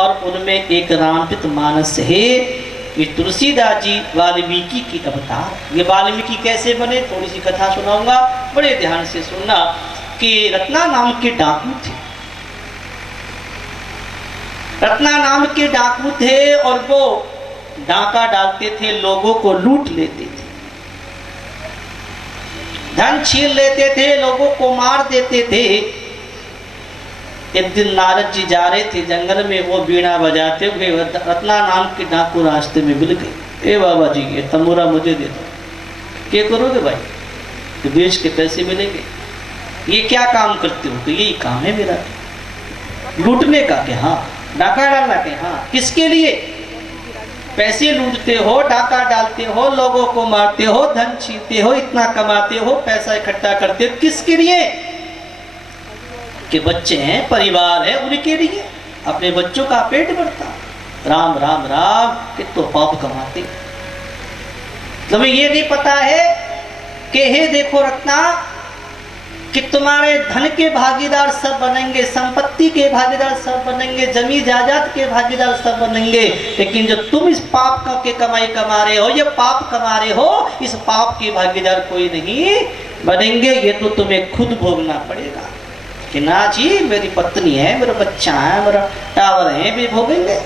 और उनमें एक रामचरित मानस है। ये तुलसीदास जी वाल्मीकि की अवतार। ये वाल्मीकि कैसे बने, थोड़ी सी कथा सुनाऊंगा, बड़े ध्यान से सुनना। कि रत्ना नाम के डाकू थे, रत्ना नाम के डाकू थे और वो डाका डालते थे, लोगों को लूट लेते थे, धन छीन लेते थे, लोगों को मार देते थे। एक दिन नारद जी जा रहे थे जंगल में, वो बीड़ा बजाते हुए रत्ना नाम के डाकू रास्ते में मिल गए। ए बाबा जी ये तंबूरा मुझे दे दो। क्या करोगे भाई, तो बेच के पैसे मिलेंगे। ये क्या काम करते हो, तो यही काम है मेरा, लूटने का। क्या हाँ, डाका डालना के हाँ, किसके लिए? पैसे लूटते हो, डाका डालते हो, लोगों को मारते हो, धन छीनते हो, इतना कमाते हो, पैसा इकट्ठा करते हो, किसके लिए? कि बच्चे हैं, परिवार है, उनके लिए, अपने बच्चों का पेट भरता। राम राम राम कि तो पाप कमाते। तुम्हें ये नहीं पता है कि हे देखो रत्ना, कि तुम्हारे धन के भागीदार सब बनेंगे, संपत्ति के भागीदार सब बनेंगे, जमीन जायदाद के भागीदार सब बनेंगे, लेकिन जो तुम इस पाप का के कमाई कमा रहे हो, ये पाप कमा रहे हो, इस पाप के भागीदार कोई नहीं बनेंगे। ये तो तुम्हें खुद भोगना पड़ेगा। कि ना जी मेरी पत्नी है, मेरा बच्चा है, मेरा टावर है, भी भोगेंगे?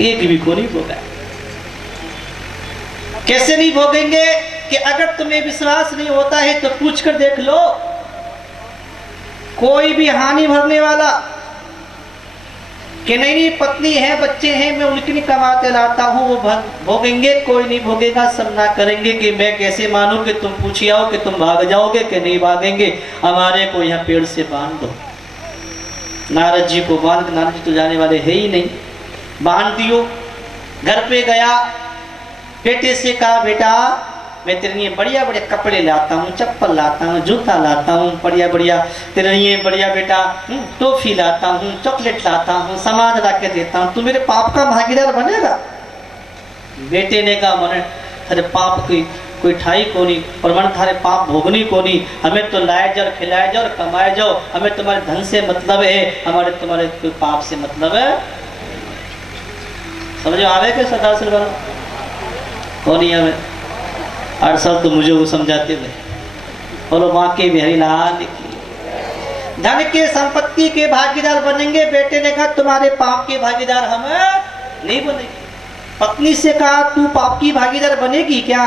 एक भी को नहीं भोगा। कैसे नहीं भोगेंगे? कि अगर तुम्हें विश्वास नहीं होता है तो पूछ कर देख लो, कोई भी हानि भरने वाला कि नहीं पत्नी है, बच्चे हैं, मैं उनके लिए कमाते लाता हूँ, वो भोगेंगे? कोई नहीं भोगेगा। सब ना करेंगे कि मैं कैसे मानूं कि तुम पूछिए आओ कि तुम भाग जाओगे कि नहीं भागेंगे। हमारे को यहाँ पेड़ से बांध दो। नारद जी को बांध, नारद जी तो जाने वाले है ही नहीं, बांध दियो। घर पे गया, बेटे से कहा बेटा मैं तेरे लिए बढ़िया बढ़िया कपड़े लाता हूँ, चप्पल लाता हूँ, जूता लाता हूँ, बढ़िया बढ़िया तेरे लिए बढ़िया बेटा टॉफी लाता हूँ, चॉकलेट लाता हूँ, सामान ला के देता हूँ, तू मेरे पाप का भागीदार बनेगा? बेटे ने कहा मन अरे पाप की कोई ठाई को नहीं, और मन थारे पाप भोगनी को नहीं, हमें तो लाए जाओ, खिलाए जाओ, कमाए जाओ, हमें तुम्हारे धन से मतलब है, हमारे तुम्हारे कोई पाप से मतलब है। समझो आवे के सदा से कौन नहीं आवे? 8 साल तो मुझे वो समझाते हुए, बोलो माँ के बिहारी लाल की। धन के संपत्ति के भागीदार बनेंगे। बेटे ने कहा तुम्हारे पाप के भागीदार हम नहीं बनेंगे। पत्नी से कहा तू पाप की भागीदार बनेगी क्या?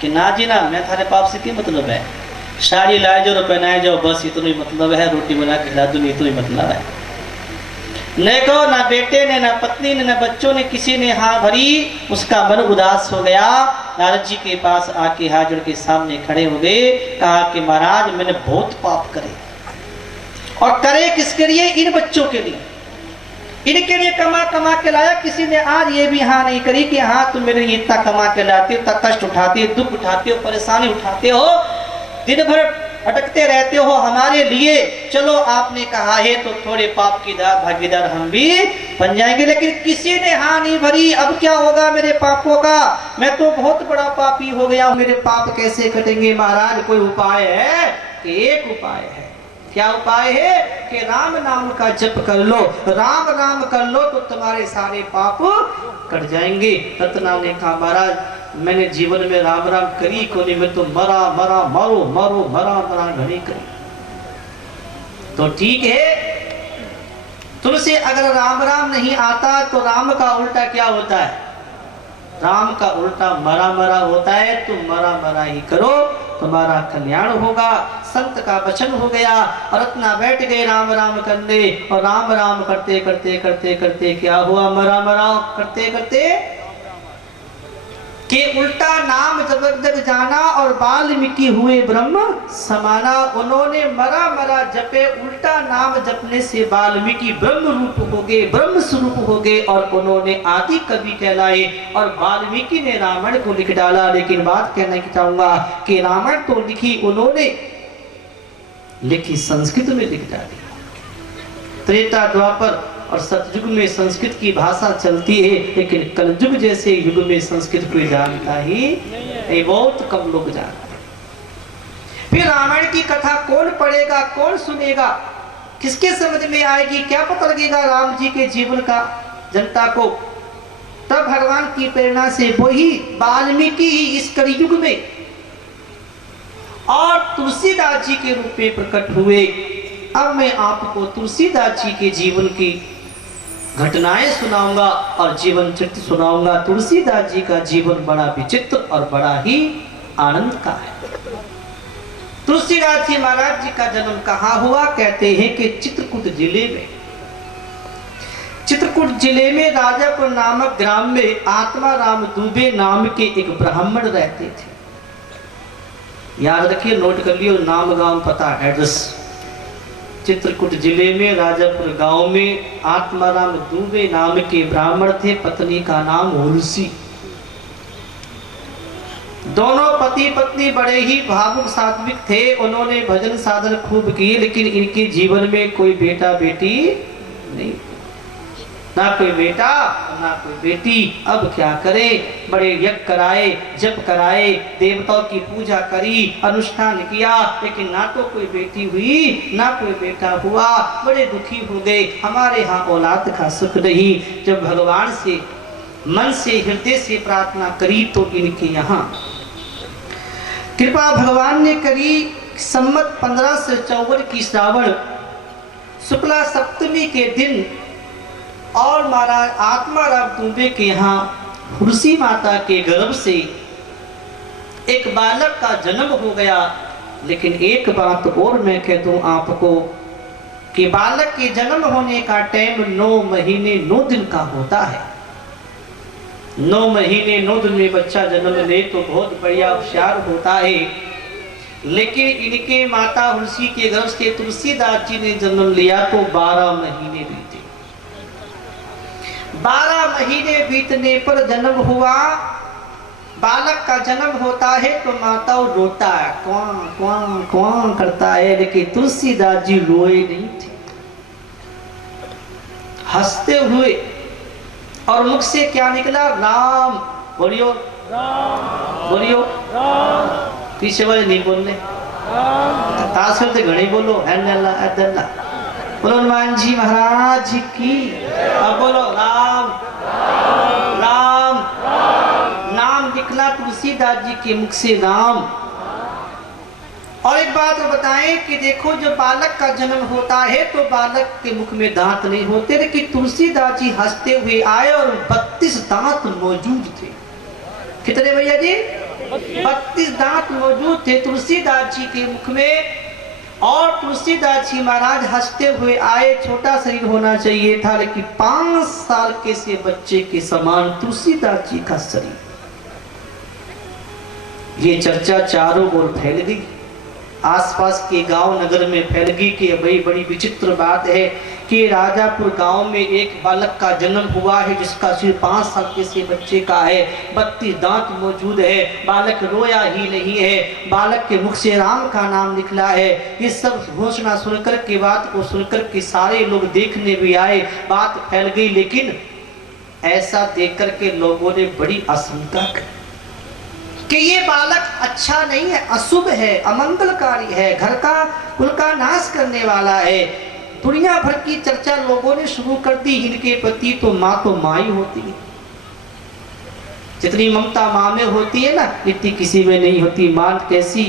कि ना जी ना, मैं थारे पाप से क्या मतलब है, साड़ी लाए जाओ, पहनाए जाओ, बस इतना ही मतलब है, रोटी बना के खिला दूँ, इतना ही मतलब है। नहीं कहो, ना बेटे ने, ना पत्नी ने, ना बच्चों ने, किसी ने हाँ भरी। उसका मन उदास हो गया। नारद जी के पास आके हाजिर के सामने खड़े हो गए। कहा कि महाराज मैंने बहुत पाप करे, और करे किसके लिए? इन बच्चों के लिए, इनके लिए कमा कमा के लाया। किसी ने आज ये भी हाँ नहीं करी कि हाँ तुम मेरे लिए इतना कमा के लाते हो, इतना कष्ट उठाते हो, दुख उठाते हो, परेशानी उठाते हो, दिन भर भटकते रहते हो हमारे लिए। चलो आपने कहा है तो थोड़े पाप की भागीदार हम भी बन जाएंगे। लेकिन किसी ने हाँ नहीं भरी। अब क्या होगा मेरे पापों का? मैं तो बहुत बड़ा पापी हो गया हूँ, मेरे पाप कैसे कटेंगे? महाराज कोई उपाय है? कि एक उपाय है। क्या उपाय है? कि राम नाम का जप कर लो, राम नाम कर लो तो तुम्हारे सारे पाप कट जाएंगे। रत्ना ने कहा महाराज मैंने जीवन में राम राम करी को नहीं, मैं तो मरा मरा मारो मारो मरा मरा घड़ी करी। तो ठीक है, तुमसे अगर राम राम नहीं आता तो राम का उल्टा क्या होता है? राम का उल्टा मरा मरा होता है। तुम मरा मरा ही करो, तुम्हारा कल्याण होगा। संत का वचन हो गया। और रत्ना बैठ गए राम राम करने, और राम राम करते करते करते करते क्या हुआ? मरा मरा करते करते के उल्टा नाम जब जग जाना, और वाल्मीकि हुए ब्रह्म समाना। उन्होंने मरा मरा जपे, उल्टा नाम जपने से वाल्मीकि ब्रह्म रूप हो गए, ब्रह्म स्वरूप हो गए, और उन्होंने आदि कवि कहलाए। और वाल्मीकि ने रामायण को लिख डाला। लेकिन बात कहना चाहूंगा कि रामायण तो लिखी उन्होंने, लिखी संस्कृत में लिख डाली। त्रेता द्वापर और सतयुग में संस्कृत की भाषा चलती है, लेकिन कलयुग जैसे युग में संस्कृत कोई जानता ही नहीं, बहुत कम लोग जानते। फिर रामायण की कथा कौन पढ़ेगा, कौन सुनेगा? किसके समझ में आएगी, क्या पता लगेगा राम जी के जीवन का जनता को। तब भगवान की प्रेरणा से वही वाल्मीकि ही इस कलयुग में और तुलसीदास जी के रूप में प्रकट हुए। अब मैं आपको तुलसीदास जी के जीवन की घटनाएं सुनाऊंगा और जीवन चरित्र सुनाऊंगा। तुलसीदास जी का जीवन बड़ा विचित्र और बड़ा ही आनंद का है। तुलसीदास जी महाराज जी का जन्म कहाँ हुआ? कहते हैं कि चित्रकूट जिले में। चित्रकूट जिले में राजापुर नामक ग्राम में आत्मा राम दुबे नाम के एक ब्राह्मण रहते थे। याद रखिए, नोट कर लियो, नाम गांव पता एड्रेस। चित्रकूट जिले में राजापुर गांव में आत्माराम दुबे नाम के ब्राह्मण थे। पत्नी का नाम हुलसी। दोनों पति पत्नी बड़े ही भावुक सात्विक थे। उन्होंने भजन साधन खूब किए, लेकिन इनके जीवन में कोई बेटा बेटी नहीं, ना कोई बेटा ना कोई बेटी। अब क्या करें? बड़े यज्ञ कराए, जप कराए, देवताओं की पूजा करी, अनुष्ठान किया, लेकिन ना तो कोई बेटी हुई ना कोई बेटा हुआ। बड़े दुखी हो गए, हमारे यहाँ औलाद का सुख नहीं। जब भगवान से मन से हृदय से प्रार्थना करी तो इनके यहाँ कृपा भगवान ने करी। संमत 1554 की श्रावण शुक्ला सप्तमी के दिन और महाराज आत्माराम दुबे के यहाँ हुलसी माता के गर्भ से एक बालक का जन्म हो गया। लेकिन एक बात और मैं कह दूं आपको कि बालक के जन्म होने का टाइम 9 महीने 9 दिन का होता है। 9 महीने 9 दिन में बच्चा जन्म ले तो बहुत बढ़िया होशियार होता है। लेकिन इनके माता हुलसी के गर्भ से तुलसीदास जी ने जन्म लिया तो 12 महीने बीते। 12 महीने बीतने पर जन्म हुआ। बालक का जन्म होता है तो माता रोता है, क्वां क्वां क्वां करता है, लेकिन तुलसीदास जी रोए नहीं थे, हंसते हुए। और मुख से क्या निकला? राम बोलियो, बोलियो। पीछे वाले नहीं बोलने, ताश करते घड़ी बोलो। बोलो हनुमान जी महाराज की। अब बोलो राम राम। नाम निकला तुलसीदास जी के मुख से, राम। और एक बात बताएं कि देखो, जब बालक का जन्म होता है तो बालक के मुख में दांत नहीं होते, लेकिन तुलसीदास जी हंसते हुए आए और 32 दांत मौजूद थे। कितने भैया जी? 32 दांत मौजूद थे तुलसीदास जी के मुख में। और तुलसीदास जी महाराज हंसते हुए आए। छोटा शरीर होना चाहिए था, लेकिन 5 साल के से बच्चे के समान तुलसीदास जी का शरीर। ये चर्चा चारों ओर फैल गई, आसपास के गांव नगर में फैल गई कि भाई बड़ी विचित्र बात है कि राजापुर गांव में एक बालक का जन्म हुआ है जिसका सिर्फ 5 साल के से बच्चे का है, 32 दांत मौजूद है, बालक रोया ही नहीं है, बालक के मुख से राम का नाम निकला है। ये सब घोषणा सुनकर के, बात को सुनकर के सारे लोग देखने भी आए, बात फैल गई। लेकिन ऐसा देख कर के लोगों ने बड़ी आशंका की कि ये बालक अच्छा नहीं है, अशुभ है, अमंगलकारी है, घर का कुल का नाश करने वाला है। दुनिया भर की चर्चा लोगों ने शुरू कर दी इनके प्रति। तो माँ ही होती है, जितनी ममता माँ में होती है ना, इतनी किसी में नहीं होती। माँ कैसी,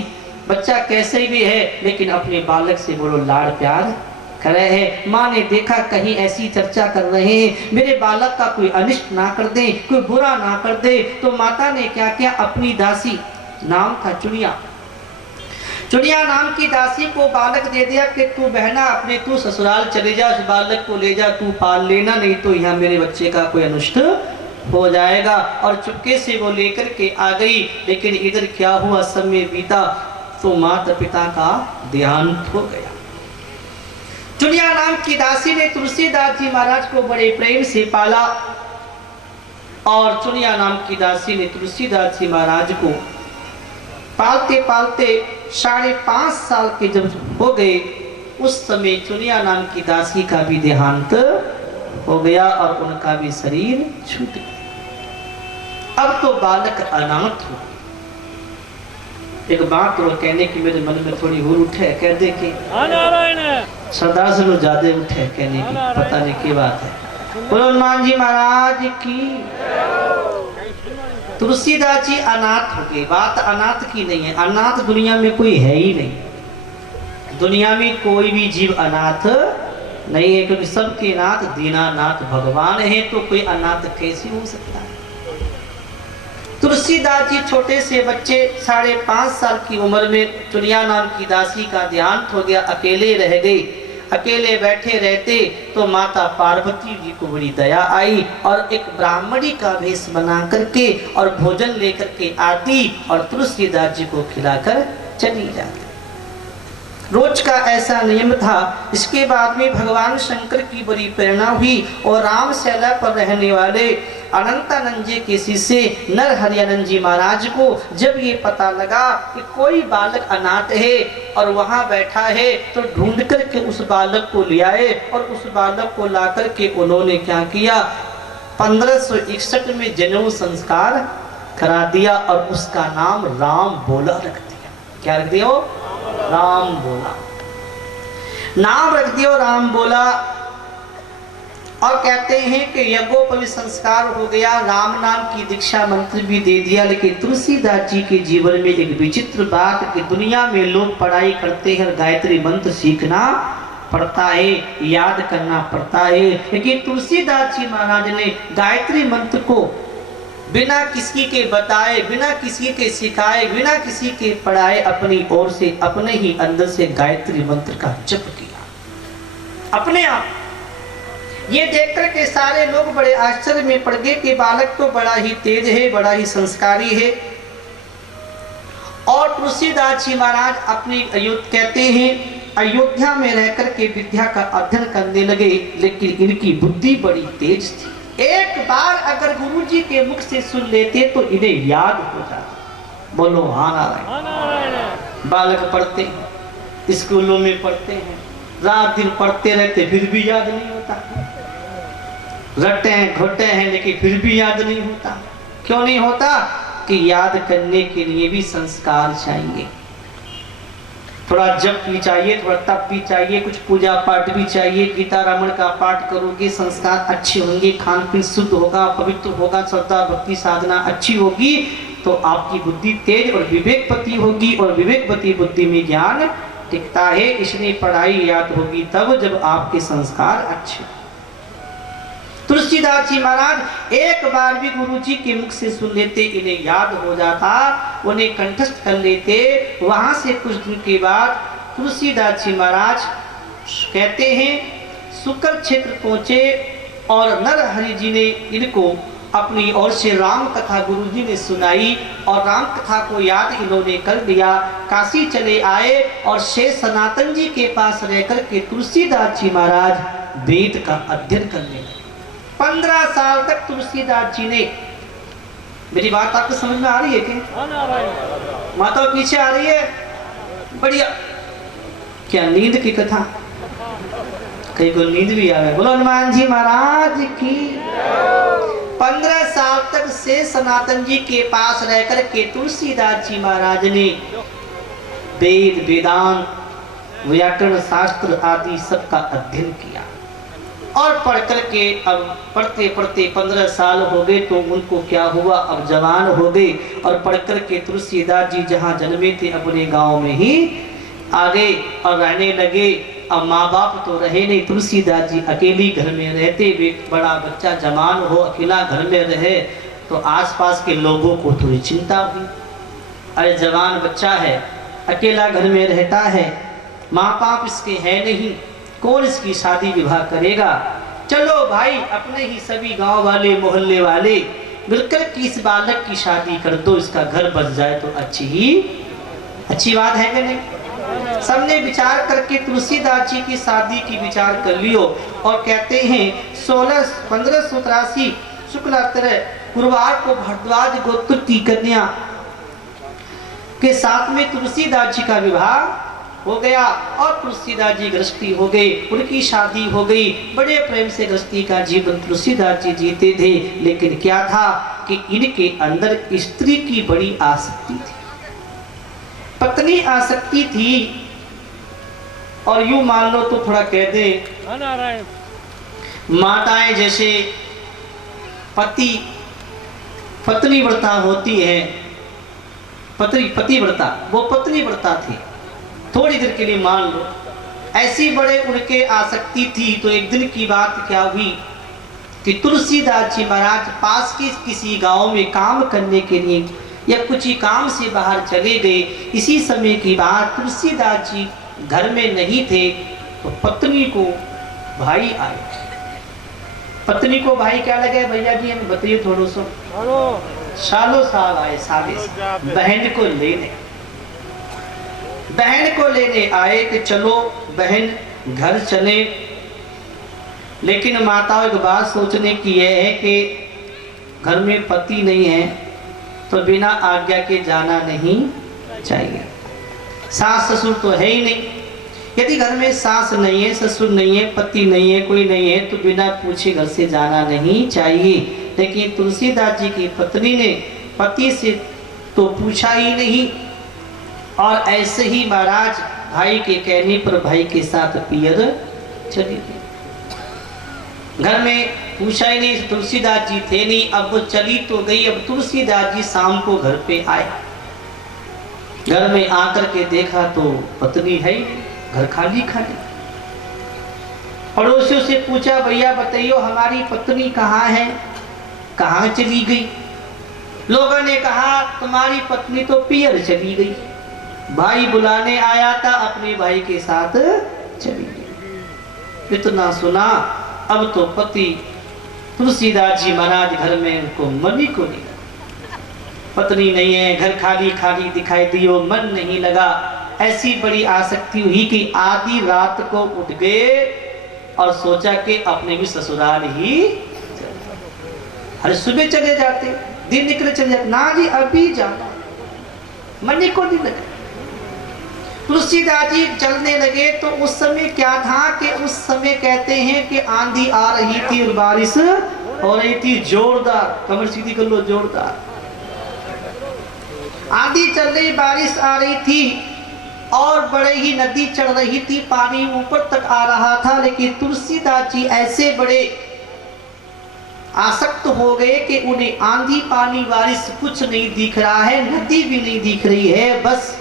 बच्चा कैसे भी है, लेकिन अपने बालक से बोलो लाड़ प्यार कर रहे हैं। माँ ने देखा कहीं ऐसी चर्चा कर रहे हैं, मेरे बालक का कोई अनिष्ट ना कर दे, कोई बुरा ना कर दे। तो माता ने क्या किया, अपनी दासी, नाम था चुनिया, चुनिया नाम की दासी को बालक दे दिया कि तू बहना अपने तू ससुराल चले जा, उस बालक को ले जा, तू पाल लेना, नहीं तो यहाँ मेरे बच्चे का कोई अनिष्ट हो जाएगा। और चुपके से वो लेकर के आ गई। लेकिन इधर क्या हुआ, समय बीता तो माता पिता का देहांत हो गया। चुनिया नाम की दासी ने तुलसीदास जी महाराज को बड़े प्रेम से पाला। और चुनिया नाम की दासी ने तुलसीदास जी महाराज को पालते पालते 5.5 साल के जब हो गए, उस समय चुनिया नाम की दासी का भी देहांत हो गया और उनका भी शरीर छूट गया। अब तो बालक अनाथ हो। एक बात और कहने की मेरे मन में थोड़ी हुर उठे, कह दे कि सरदार से लोग ज्यादा उठे कहने की, पता नहीं क्या बात है। बोलो हनुमान जी महाराज की। तुलसीदास जी अनाथ हो गए। बात अनाथ की नहीं है, अनाथ दुनिया में कोई है ही नहीं। दुनिया में कोई भी जीव अनाथ नहीं है, क्योंकि सबके नाथ दीनानाथ भगवान है, तो कोई अनाथ कैसे हो सकता है। तुलसीदास जी छोटे से बच्चे 5.5 साल की उम्र में चुनिया नाम की दासी का देहांत हो गया, अकेले रह गए। अकेले बैठे रहते तो माता पार्वती जी को बड़ी दया आई और एक ब्राह्मणी का वेश बना करके और भोजन लेकर के आती और तुलसीदास जी को खिलाकर चली जाती। रोज का ऐसा नियम था। इसके बाद में भगवान शंकर की बड़ी प्रेरणा हुई और रामशैला पर रहने वाले अनंतानंद जी के शिष्य नरहरियानंद जी महाराज को जब ये पता लगा कि कोई बालक अनाथ है और वहाँ बैठा है, तो ढूंढ करके उस बालक को ले आए और उस बालक को ला करके उन्होंने क्या किया, 1561 में जनेऊ संस्कार करा दिया और उसका नाम राम बोला रख दिया। क्या रख दिया? राम बोला नाम रख दिया, राम बोला। और कहते हैं कि यज्ञोपवीत संस्कार हो गया, राम नाम की दीक्षा मंत्र भी दे दिया। लेकिन तुलसीदास जी के जीवन में एक विचित्र बात कि दुनिया में लोग पढ़ाई करते हैं, गायत्री मंत्र सीखना पड़ता है, याद करना पड़ता है, लेकिन तुलसीदास जी महाराज ने गायत्री मंत्र को बिना किसी के बताए, बिना किसी के सिखाए, बिना किसी के पढ़ाए अपनी ओर से अपने ही अंदर से गायत्री मंत्र का जप किया अपने आप। ये देखकर के सारे लोग बड़े आश्चर्य में पड़ गए कि बालक तो बड़ा ही तेज है, बड़ा ही संस्कारी है। और तुलसीदास जी महाराज अपनी कहते हैं अयोध्या में रहकर के विद्या का अध्ययन करने लगे, लेकिन इनकी बुद्धि बड़ी तेज थी। एक बार अगर गुरुजी के मुख से सुन लेते तो इन्हें याद हो जाता। बोलो हाँ नारायण। बालक पढ़ते हैं, स्कूलों में पढ़ते हैं, रात दिन पढ़ते रहते, फिर भी याद नहीं होता। रटते हैं, घोटे हैं, लेकिन फिर भी याद नहीं होता। क्यों नहीं होता? कि याद करने के लिए भी संस्कार चाहिए, थोड़ा जप भी चाहिए, थोड़ा तप भी चाहिए, कुछ पूजा पाठ भी चाहिए। गीता रामायण का पाठ करोगे, संस्कार अच्छे होंगे, खान पीन शुद्ध होगा, पवित्र होगा, श्रद्धा भक्ति साधना अच्छी होगी, तो आपकी बुद्धि तेज और विवेकवती होगी, और विवेकवती बुद्धि में ज्ञान टिकता है। इसलिए पढ़ाई याद होगी तब जब आपके संस्कार अच्छे। तुलसीदास जी महाराज एक बार भी गुरुजी के मुख से सुन लेते, इन्हें याद हो जाता, उन्हें कंठस्थ कर लेते। वहां से कुछ दिन के बाद तुलसीदास जी महाराज कहते हैं शुक्र क्षेत्र पहुंचे और नरहरि जी ने इनको अपनी ओर से राम कथा गुरुजी ने सुनाई और राम कथा को याद इन्होंने कर लिया। काशी चले आए और शेष सनातन जी के पास रहकर के तुलसीदास जी महाराज वेद का अध्ययन करने लगे। 15 साल तक तुलसीदास जी ने, मेरी बात आपको समझ में आ रही है क्या? माता पीछे आ रही है? बढ़िया। क्या नींद की कथा? कहीं को नींद भी आवे। बोलो हनुमान जी महाराज की। 15 साल तक से सनातन जी के पास रहकर के तुलसीदास जी महाराज ने वेद, वेदांत, व्याकरण शास्त्र आदि सबका अध्ययन किया और पढ़ करके अब पढ़ते पढ़ते 15 साल हो गए तो उनको क्या हुआ, अब जवान हो गए और पढ़ करके तुलसीदास जी जहाँ जन्मे थे अपने गांव में ही आ गए और रहने लगे। अब माँ बाप तो रहे नहीं, तुलसीदास जी अकेली घर में रहते। बड़ा बच्चा जवान हो, अकेला घर में रहे तो आसपास के लोगों को थोड़ी चिंता हुई। अरे जवान बच्चा है, अकेला घर में रहता है, माँ बाप इसके है नहीं, कौन इसकी शादी विवाह करेगा? चलो भाई अपने ही सभी गांव वाले मोहल्ले वाले मिलकर के इस बालक की शादी कर दो, इसका घर बच जाए तो अच्छी बात है कि नहीं? सबने विचार करके तुलसीदास जी की शादी की विचार कर लियो और कहते हैं 1583 शुक्ल गुरुवार को भरद्वाज गोत्र की कन्या के साथ में तुलसीदास जी का विवाह हो गया और तुलसीदास जी गृहस्थी हो गए, उनकी शादी हो गई। बड़े प्रेम से गृहस्थी का जीवन तुलसीदास जी जीते थे। लेकिन क्या था कि इनके अंदर स्त्री की बड़ी आसक्ति थी, पत्नी आसक्ति थी। और यूं मान लो तो थोड़ा कह दे, माताएं जैसे पति पत्नी व्रता होती है, पति व्रता, वो पत्नी व्रता थी, थोड़ी देर के लिए मान लो ऐसी बड़े उनके आसक्ति थी। तो एक दिन की बात क्या हुई कि तुलसीदास जी महाराज पास के किसी गांव में काम करने के लिए या कुछ ही काम से बाहर चले गए। इसी समय की बात, तुलसीदास जी घर में नहीं थे तो पत्नी को भाई आए। पत्नी को भाई क्या लगे भैया जी, हमें बताइए थोड़ा सा। सालों साल आए, साले बहन को लेने आए कि चलो बहन घर चले। लेकिन माताओं एक बात सोचने की यह है कि घर में पति नहीं है तो बिना आज्ञा के जाना नहीं चाहिए। सास ससुर तो है ही नहीं। यदि घर में सास नहीं है, ससुर नहीं है, पति नहीं है, कोई नहीं है तो बिना पूछे घर से जाना नहीं चाहिए। लेकिन तुलसीदास जी की पत्नी ने पति से तो पूछा ही नहीं और ऐसे ही महाराज भाई के कहने पर भाई के साथ पियर चली गई। घर में पूछा ही नहीं, तुलसीदास जी थे नहीं, अब वो चली तो गई। अब तुलसीदास जी शाम को घर पे आए, घर में आकर के देखा तो पत्नी है ही नहीं, घर खाली खाली। पड़ोसियों से पूछा, भैया बताइयो हमारी पत्नी कहाँ है, कहाँ चली गई? लोगों ने कहा तुम्हारी पत्नी तो पियर चली गई, भाई बुलाने आया था, अपने भाई के साथ चली गई। इतना सुना, अब तो पति तुलसीदास जी महाराज घर में उनको मन ही को नहीं लगा। पत्नी नहीं है, घर खाली खाली दिखाई दियो, मन नहीं लगा। ऐसी बड़ी आसक्ति हुई कि आधी रात को उठ गए और सोचा कि अपने भी ससुराल ही, हर सुबह चले जाते, दिन निकले चले जाते। ना जी अभी जाना, मन को नहीं लगा। तुलसीदास जी चलने लगे तो उस समय क्या था कि उस समय कहते हैं कि आंधी आ रही थी और बारिश हो रही थी जोरदार। कमर सीधी कर लो, जोरदार आंधी चल रही, बारिश आ रही थी और बड़े ही नदी चढ़ रही थी, पानी ऊपर तक आ रहा था। लेकिन तुलसीदास जी ऐसे बड़े आसक्त हो गए कि उन्हें आंधी पानी बारिश कुछ नहीं दिख रहा है, नदी भी नहीं दिख रही है, बस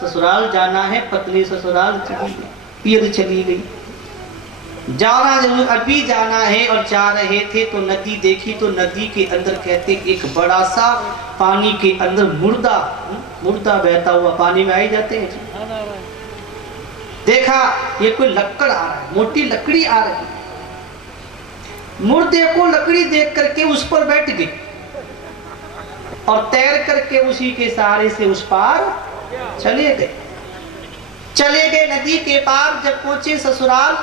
ससुराल जाना है। पत्नी ससुराल चली गई, पियर चली गई, जाना जरूर अभी जाना है। और जा रहे थे तो नदी देखी तो नदी के अंदर कहते एक बड़ा सा पानी के अंदर मुर्दा बहता हुआ पानी में आ ही जाते हैं। देखा ये कोई लकड़ आ रहा है, मोटी लकड़ी आ रही है। मुर्दे को लकड़ी देख करके उस पर बैठ गई और तैर करके उसी के सहारे से उस पार चले गए नदी के पार। जब पहुंचे ससुराल,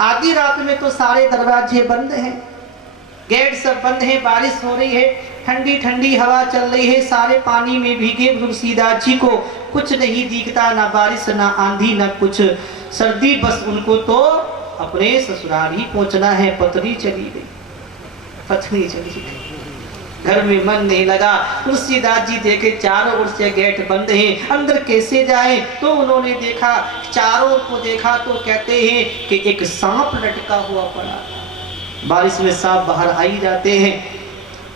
आधी रात में तो सारे दरवाजे बंद हैं, गेट सब बंद है, बारिश हो रही है, ठंडी ठंडी हवा चल रही है, सारे पानी में भीगे। तुलसीदास जी को कुछ नहीं दिखता, ना बारिश ना आंधी ना कुछ सर्दी, बस उनको तो अपने ससुराल ही पहुंचना है। पत्नी चली गई, घर में मन नहीं लगा। तुलसीदास जी देखे चारों ओर से गेट बंद हैं, अंदर कैसे जाएं? तो उन्होंने देखा, चारों ओर को देखा तो कहते हैं कि एक सांप लटका हुआ पड़ा। बारिश में सांप बाहर आ ही जाते हैं।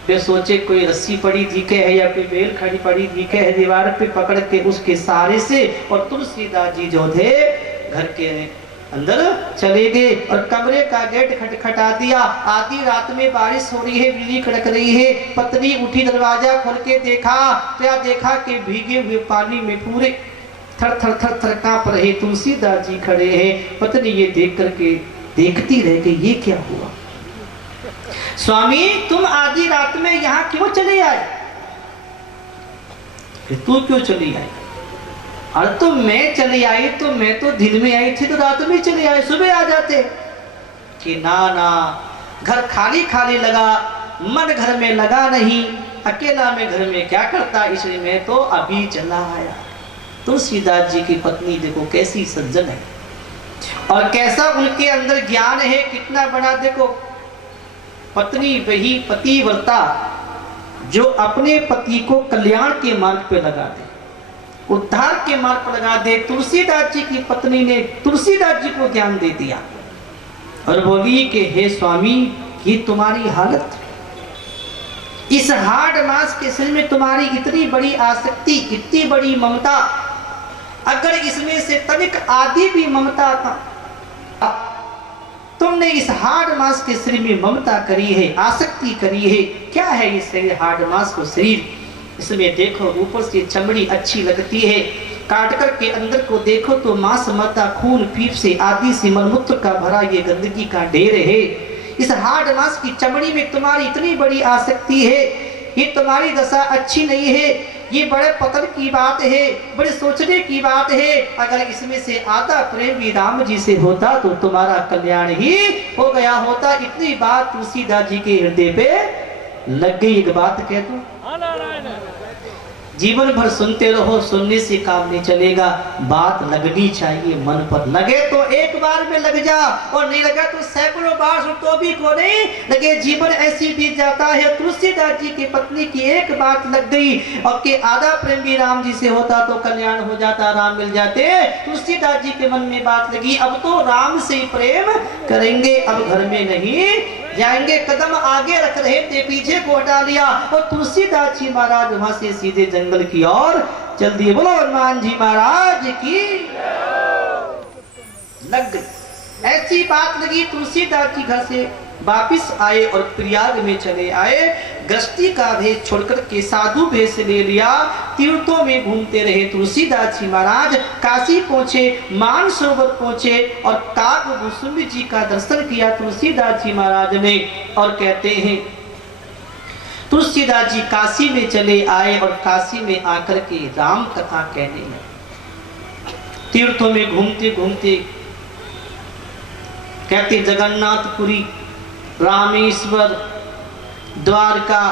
वे सोचे कोई रस्सी पड़ी दिखे है या कोई बेल खड़ी पड़ी दिखे है, दीवार पे पकड़ के उसके सहारे से और तुलसीदास जी जो थे घर के अंदर चले गए और कमरे का गेट खटखटा दिया। आधी रात में बारिश हो रही है, बिजली कड़क रही है। पत्नी उठी, दरवाजा खोल के देखा, क्या देखा कि भीगे हुए पानी में पूरे थर थर थर थर कांप रहे तुलसीदास जी खड़े हैं। पत्नी ये देख करके देखती रह गई, ये क्या हुआ? स्वामी तुम आधी रात में यहाँ क्यों चले आए? तू क्यों चली आई? अरे तो मैं चली आई तो मैं तो दिन में आई थी तो रात में चली आई, सुबह आ जाते। कि ना, घर खाली खाली लगा, मन घर में लगा नहीं, अकेला में घर में क्या करता, इसलिए मैं तो अभी चला आया। तुलसीदास जी की पत्नी देखो कैसी सज्जन है और कैसा उनके अंदर ज्ञान है, कितना बड़ा। देखो पत्नी वही पतिव्रता जो अपने पति को कल्याण के मार्ग पे लगा दे, उद्धार के मार्ग पर लगा दे। तुलसीदास जी की पत्नी ने तुलसीदास जी को ज्ञान दे दिया और बोली कि हे स्वामी, ये तुम्हारी हालत, इस हाड़ मास के शरीर में तुम्हारी इतनी बड़ी आसक्ति, इतनी बड़ी ममता, अगर इसमें से तनिक आदि भी ममता था, तुमने इस हाड़ मास के शरीर में ममता करी है, आसक्ति करी है। क्या है ये शरीर, हाड़ मास को शरीर, इसमें देखो ऊपर से चमड़ी अच्छी लगती है, काट कर के अंदर को देखो तो मांस मता खून पीप से आदि से मलमूत्र का भरा ये गंदगी का ढेर है। इस हाड़ मांस की चमड़ी में तुम्हारी इतनी बड़ी आसक्ति है, ये तुम्हारी दशा अच्छी नहीं है, ये बड़े पतन की बात है, बड़े सोचने की बात है। अगर इसमें से आधा प्रेम भी राम जी से होता तो तुम्हारा कल्याण ही हो गया होता। इतनी बात तुलसीदास जी के हृदय पे लग गई। एक बात कह दूं, जीवन भर सुनते रहो, सुनने से काम नहीं चलेगा, बात लगनी चाहिए मन पर। लगे तो एक बार में लग जा, और नहीं लगा तो सैकड़ों बार सुन तो भी को नहीं लगे। जीवन ऐसी बीत जाता है। तुलसीदास जी की पत्नी की एक बात लग गई और के आधा प्रेम भी राम जी से होता तो कल्याण हो जाता, राम मिल जाते। तुलसीदास जी के मन में बात लगी, अब तो राम से प्रेम करेंगे, अब घर में नहीं जाएंगे। कदम आगे रख रहे थे, पीछे को हटा लिया और तुलसीदास जी महाराज वहां से सीधे जंगल की ओर चल दिए। बोलो हनुमान जी महाराज की। लग गई, ऐसी बात लगी। तुलसीदास जी घर से वापिस आए और प्रयाग में चले आए। गृहस्थी का भेष छोड़कर के साधु भेष ले लिया, तीर्थों में घूमते रहे। तुलसीदास जी महाराज काशी पहुंचे, मानसरोवर पहुंचे और काकभूषुंड जी का दर्शन किया तुलसीदास जी महाराज ने। और कहते हैं तुलसीदास जी काशी में चले आए और काशी में आकर के राम कथा कहने लगे। तीर्थों में घूमते घूमते कहते जगन्नाथपुरी, रामेश्वर, द्वारका,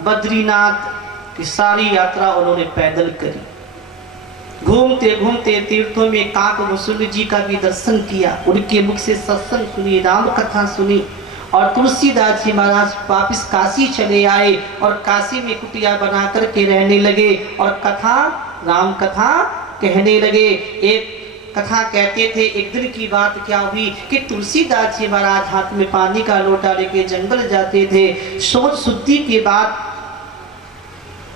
बद्रीनाथ की सारी यात्रा उन्होंने पैदल करी। घूमते घूमते तीर्थों में काकभूषुंड जी का भी दर्शन किया, उनके मुख से सत्संग सुनी, राम कथा सुनी। और तुलसीदास जी महाराज वापिस काशी चले आए और काशी में कुटिया बना करके रहने लगे और कथा, राम कथा कहने लगे। एक कथा कहते थे, एक दिन की बात क्या हुई कि तुलसीदास जी महाराज हाथ में पानी का लोटा लेके जंगल जाते थे। सोच शुद्धि के बाद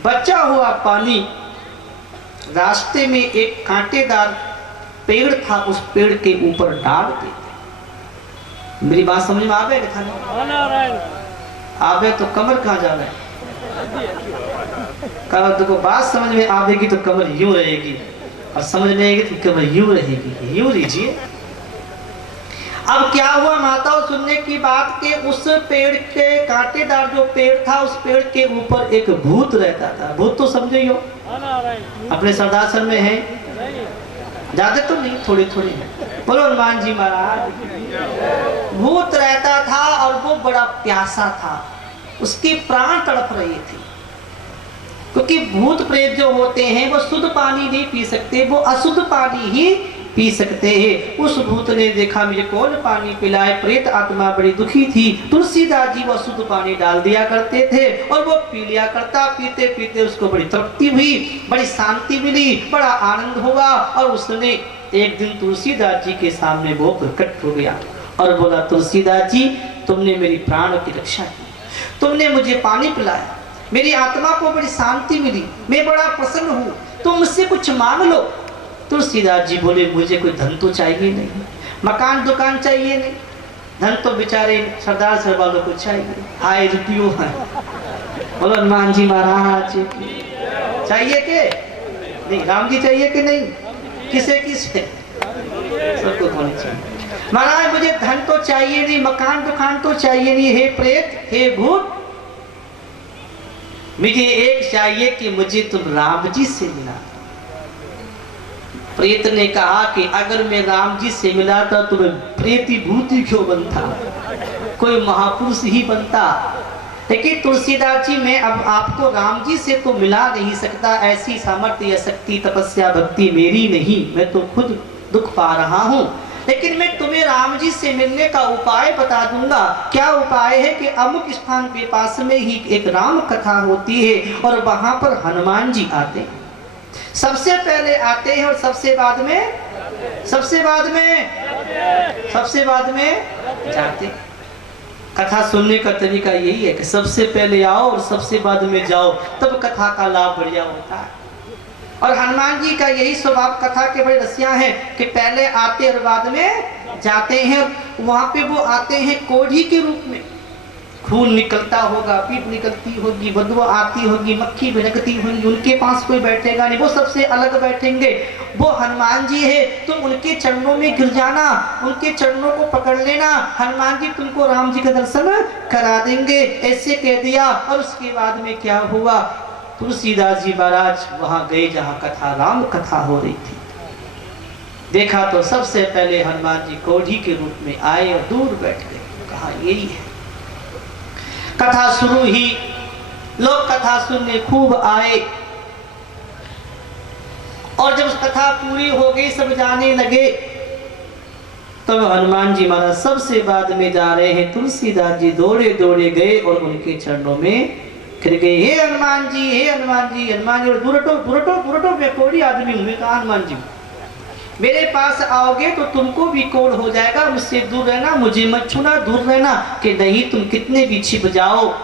बचा हुआ पानी, रास्ते में एक कांटेदार पेड़ था, उस पेड़ के ऊपर डाल देते। मेरी बात समझ में आवे आवे तो कमर कहाँ जावे, देखो बात समझ में आवेगी तो कमर यूं रहेगी और समझ नहीं आएगी तो कमर यूं रहेगी। यूं लीजिए। अब क्या हुआ माताओं, सुनने की बात के उस पेड़ के कांटेदार जो पेड़ था, उस पेड़ के ऊपर एक भूत रहता था। भूत तो समझे हो, अपने सरदार में है, ज्यादा तो नहीं, थोड़ी थोड़ी है। बोलो हनुमान जी महाराज। भूत रहता था और वो बड़ा प्यासा था, उसके प्राण तड़प रहे थे। क्योंकि भूत प्रेत जो होते हैं वो शुद्ध पानी नहीं पी सकते, वो अशुद्ध पानी ही पी सकते हैं। उस भूत ने देखा मुझे कौन पानी पिलाए, प्रेत आत्मा बड़ी दुखी थी। तुलसीदास जी वो शुद्ध पानी डाल दिया करते थे और वो पी लिया करता। पीते पीते उसको बड़ी तृप्ति हुई, बड़ी शांति मिली, बड़ा आनंद हुआ। और उसने एक दिन तुलसीदास जी के सामने वो प्रकट हो गया और बोला, तुलसीदास जी तुमने मेरी प्राण की रक्षा की, तुमने मुझे पानी पिलाया, मेरी आत्मा को बड़ी शांति मिली, मैं बड़ा प्रसन्न हूँ, तुम मुझसे कुछ मांग लो। तुलसीदास जी बोले, मुझे कोई धन तो चाहिए नहीं, मकान दुकान चाहिए नहीं, धन तो बेचारे सरदार सर वालों को चाहिए, हाय रुपयों है। बोलो हनुमान जी महाराज चाहिए के नहीं, राम जी चाहिए कि नहीं, किसे किसे सबको होनी चाहिए। महाराज मुझे धन तो चाहिए नहीं, मकान दुकान तो चाहिए नहीं, हे प्रेत हे भूत, मुझे एक चाहिए कि मुझे तुम राम जी से मिला। प्रेत ने कहा कि अगर मैं राम जी से मिला था तो मैं प्रेती भूति क्यों बनता, कोई महापुरुष ही बनता। लेकिन तुलसीदास जी मैं अब आपको राम जी से तो मिला नहीं सकता, ऐसी सामर्थ्य या शक्ति तपस्या भक्ति मेरी नहीं, मैं तो खुद दुख पा रहा हूँ। लेकिन मैं तुम्हें राम जी से मिलने का उपाय बता दूंगा। क्या उपाय है कि अमुक स्थान के पास में ही एक राम कथा होती है और वहां पर हनुमान जी आते हैं। सबसे पहले आते हैं और सबसे बाद में जाते। कथा सुनने का तरीका यही है कि सबसे पहले आओ और सबसे बाद में जाओ, तब कथा का लाभ बढ़िया होता है। और हनुमान जी का यही स्वभाव कथा के बड़े रसिया हैं कि पहले आते और बाद में जाते हैं। वहां पे वो आते हैं कोढ़ी के रूप में, खून निकलता होगा, पीठ निकलती होगी, बदबू आती होगी, मक्खी भिड़कती होगी, उनके पास कोई बैठेगा नहीं, वो सबसे अलग बैठेंगे। वो हनुमान जी है, तुम उनके चरणों में गिर जाना, उनके चरणों को पकड़ लेना, हनुमान जी तुमको राम जी का दर्शन करा देंगे, ऐसे कह दिया। और उसके बाद में क्या हुआ, तुलसीदास जी महाराज वहां गए जहां कथा राम कथा हो रही थी। देखा तो सबसे पहले हनुमान जी कोढ़ी के रूप में आए और दूर बैठ गए। कहा यही है। कथा शुरू ही, लोग कथा सुनने खूब आए और जब कथा पूरी हो गई, सब जाने लगे, तब हनुमान जी महाराज सबसे बाद में जा रहे हैं। तुलसीदास जी दौड़े दौड़े गए और उनके चरणों में गिर गए। हे हनुमान जी, हे हनुमान जी, हनुमान जी दूरटो मैं कोई आदमी हूँ। कहा हनुमान जी मेरे पास आओगे तो तुमको भी कोढ़ हो जाएगा, मुझसे दूर रहना, मुझे मत छूना, दूर रहना। कि नहीं, तुम कितने भी छिप जाओ,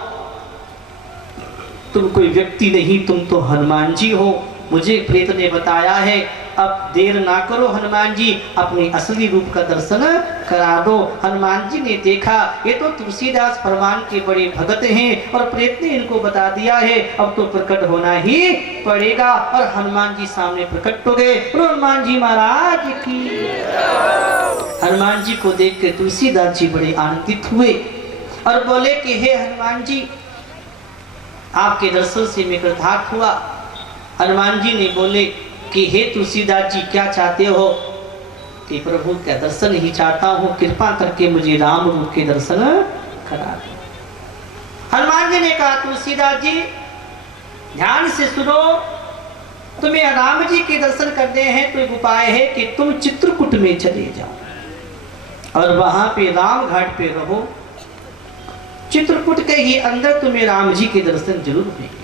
तुम कोई व्यक्ति नहीं, तुम तो हनुमान जी हो, मुझे प्रेत ने बताया है। अब देर ना करो हनुमान जी, अपने असली रूप का दर्शन करा दो। हनुमान जी ने देखा ये तो तुलसीदास भगवान के बड़े भगत हैं और प्रेत ने इनको बता दिया है, अब तो प्रकट होना ही पड़ेगा। और हनुमान जी सामने प्रकट हो गए। हनुमान जी महाराज की। हनुमान जी को देख के तुलसीदास जी बड़े आनंदित हुए और बोले कि हे हनुमान जी, आपके दर्शन से मैं कृतार्थ हुआ। हनुमान जी ने बोले कि हे तुलसीदास जी, क्या चाहते हो? कि प्रभु का दर्शन ही चाहता हूँ, कृपा करके मुझे राम रूप के दर्शन करा दो। हनुमान जी ने कहा तुलसीदास जी ध्यान से सुनो, तुम्हें राम जी के दर्शन करने हैं तो एक उपाय है कि तुम चित्रकूट में चले जाओ और वहां पे राम घाट पे रहो। चित्रकूट के ही अंदर तुम्हें राम जी के दर्शन जरूर होंगे।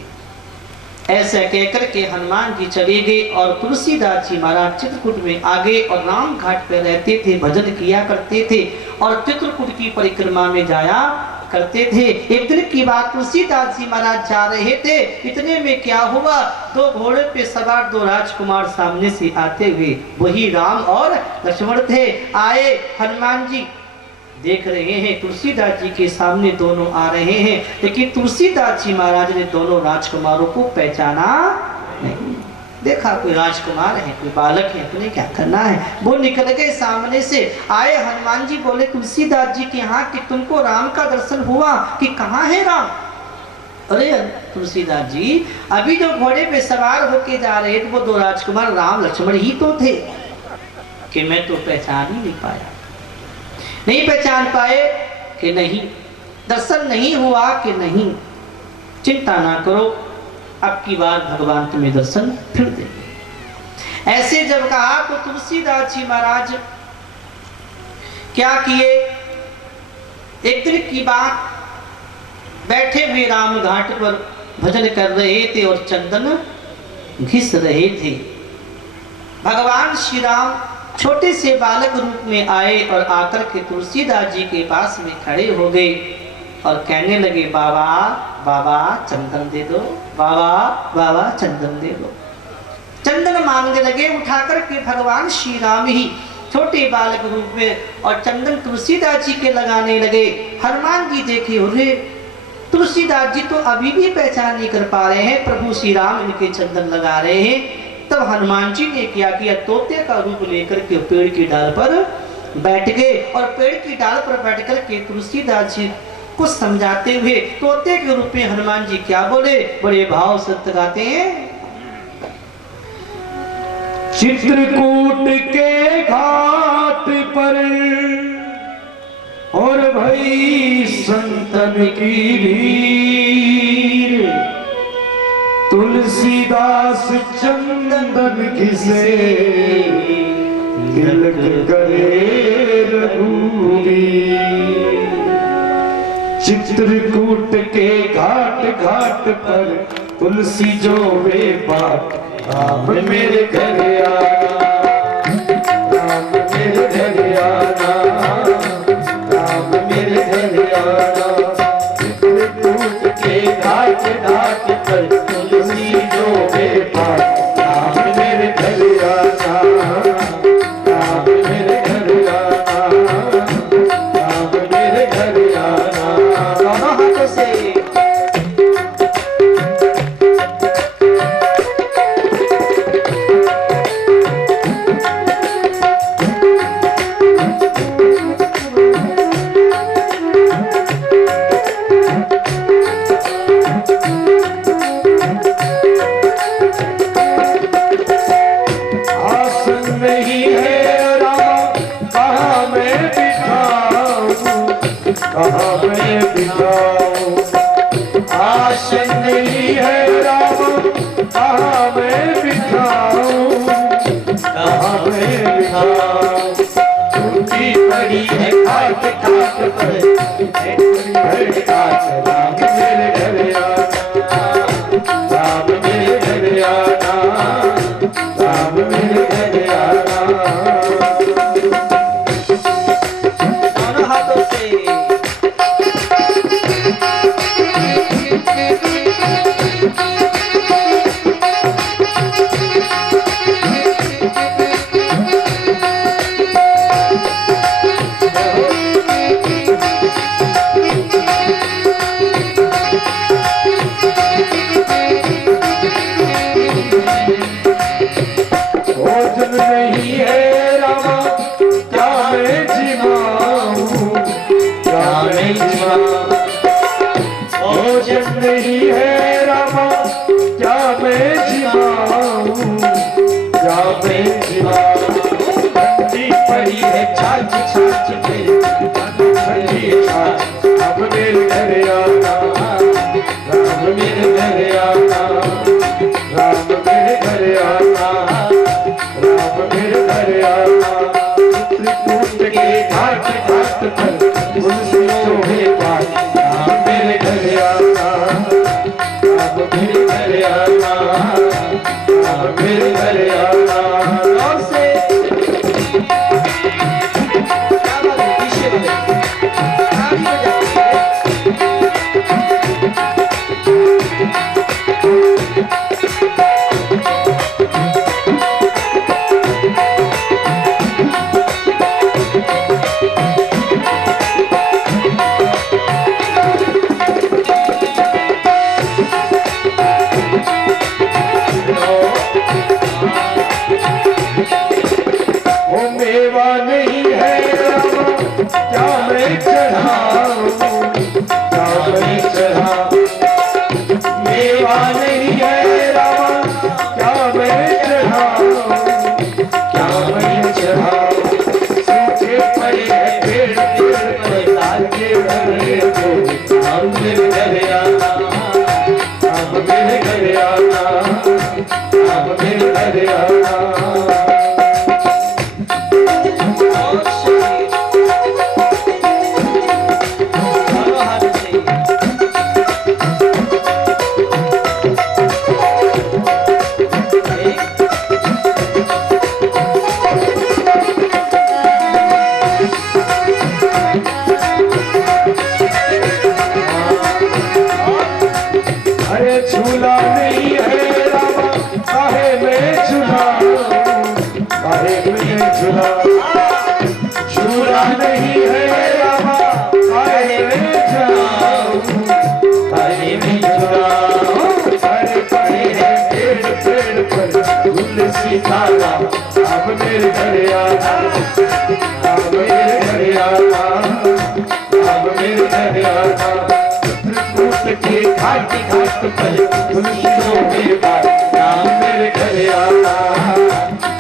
ऐसा कहकर के हनुमान जी चले गए और तुलसीदास जी महाराज चित्रकूट में आ गए और राम घाट पर रहते थे, भजन किया करते थे और चित्रकूट की परिक्रमा में जाया करते थे। एक दिन की बात, तुलसीदास जी महाराज जा रहे थे, इतने में क्या हुआ, दो घोड़े पे सवार दो राजकुमार सामने से आते हुए, वही राम और लक्ष्मण थे। आए, हनुमान जी देख रहे हैं तुलसीदास जी के सामने दोनों आ रहे हैं, लेकिन तुलसीदास जी महाराज ने दोनों राजकुमारों को पहचाना नहीं। देखा कोई राजकुमार है, कोई बालक है, अपने क्या करना है। वो निकल गए सामने से। आए, हनुमान जी बोले तुलसीदास जी के यहाँ कि तुमको राम का दर्शन हुआ? कि कहाँ है राम? अरे तुलसीदास जी, अभी जो घोड़े पे सवार होके जा रहे थे वो दो राजकुमार राम लक्ष्मण ही तो थे। कि मैं तो पहचान ही नहीं पाया। नहीं पहचान पाए? कि नहीं। दर्शन नहीं हुआ? कि नहीं। चिंता ना करो, अब की बार भगवान तुम्हें दर्शन फिर देंगे। ऐसे जब कहा तो तुलसीदास जी महाराज क्या किए, एक दिन की बात, बैठे हुए राम घाट पर भजन कर रहे थे और चंदन घिस रहे थे। भगवान श्री राम छोटे से बालक रूप में आए और आकर के तुलसीदास जी के पास में खड़े हो गए और कहने लगे, बाबा बाबा चंदन दे दो, बाबा बाबा चंदन दे दो। चंदन मांगने लगे। उठाकर के भगवान श्री राम ही छोटे बालक रूप में और चंदन तुलसीदास जी के लगाने लगे। हनुमान जी देखे, अरे तुलसीदास जी तो अभी भी पहचान नहीं कर पा रहे हैं, प्रभु श्री राम इनके चंदन लगा रहे हैं। तब हनुमान जी ने क्या किया, तोते का रूप लेकर के पेड़ की डाल पर बैठ गए और पेड़ की डाल पर बैठ कर के तुलसीदास जी को समझाते हुए तोते के रूप में हनुमान जी क्या बोले, बड़े भाव से गाते हैं। चित्रकूट के घाट पर और भई संतन की भीड़, तुलसीदास चंदन घिसे तिलक करे रघुवीर। चित्रकूट के घाट घाट पर तुलसी जो वे बात, राम मेरे घर आना, राम मेरे घर आना, राम मेरे घर आना। चित्रकूट के घाट घाट पर तुलसी जो बेपार, राम मेरे घर आना, राम मेरे घर आना, राम मेरे घर आना। दोनों हाथों से आसन नहीं है रामा, कहाँ मैं बिठाऊं, कहाँ मैं बिठाऊं। आसन नहीं है रामा, कहाँ मैं बिठाऊं, कहाँ मैं बिठाऊं। टूटी पड़ी है खाट खाट पर, टूटी पड़ी खाट। राम मेरे घर आना, राम मेरे घर आना, राम मेरे घर आना। दोनों हाथों से भोजन नहीं है रामा, क्या मैं जिमाऊं, क्या मैं जिमाऊं। भोजन नहीं है रामा, क्या मैं जिमाऊं, क्या मैं जिमाऊं। ठंडी पड़ी है छाछ छाछ पे, ठंडी छाछ। अब मेरे घर आना, राम मेरे घर आना, राम मेरे घर आना, राम मेरे घर आना। चित्रकूट के घाट घाट पर तुलसी जो बेपार, राम मेरे घर आना, राम मेरे घर आना, राम मेरे घर आना। और से क्या बात है पीछे बजे ताली बजाती है। वो मेवा नहीं है रामा, क्या मैं चढ़ाऊं, क्या मैं चढ़ाऊं। मेवा नहीं है रामा, क्या मैं चढ़ाऊं, क्या मैं चढ़ाऊं। सूखे पड़े हैं पेड़ पेड़ पर लागे बने को, राम मेरे घर आना, राम मेरे घर आना, राम मेरे घर आना। और से दोनों हाथों से एक अरे झूला नहीं है रामा, काहे में झूलाऊं, काहे में झूलाऊं। झूला नहीं है रामा, काहे में झूलाऊं, काहे में झूलाऊं। अरे पड़े हैं पेड़ पेड़ पर तुलसी धारा, अब मेरे घर आना, अब मेरे घर आना, अब मेरे घर आना। चित्रकूट के घाट घाट पर तुलसियों के पास, राम मेरे घर आना,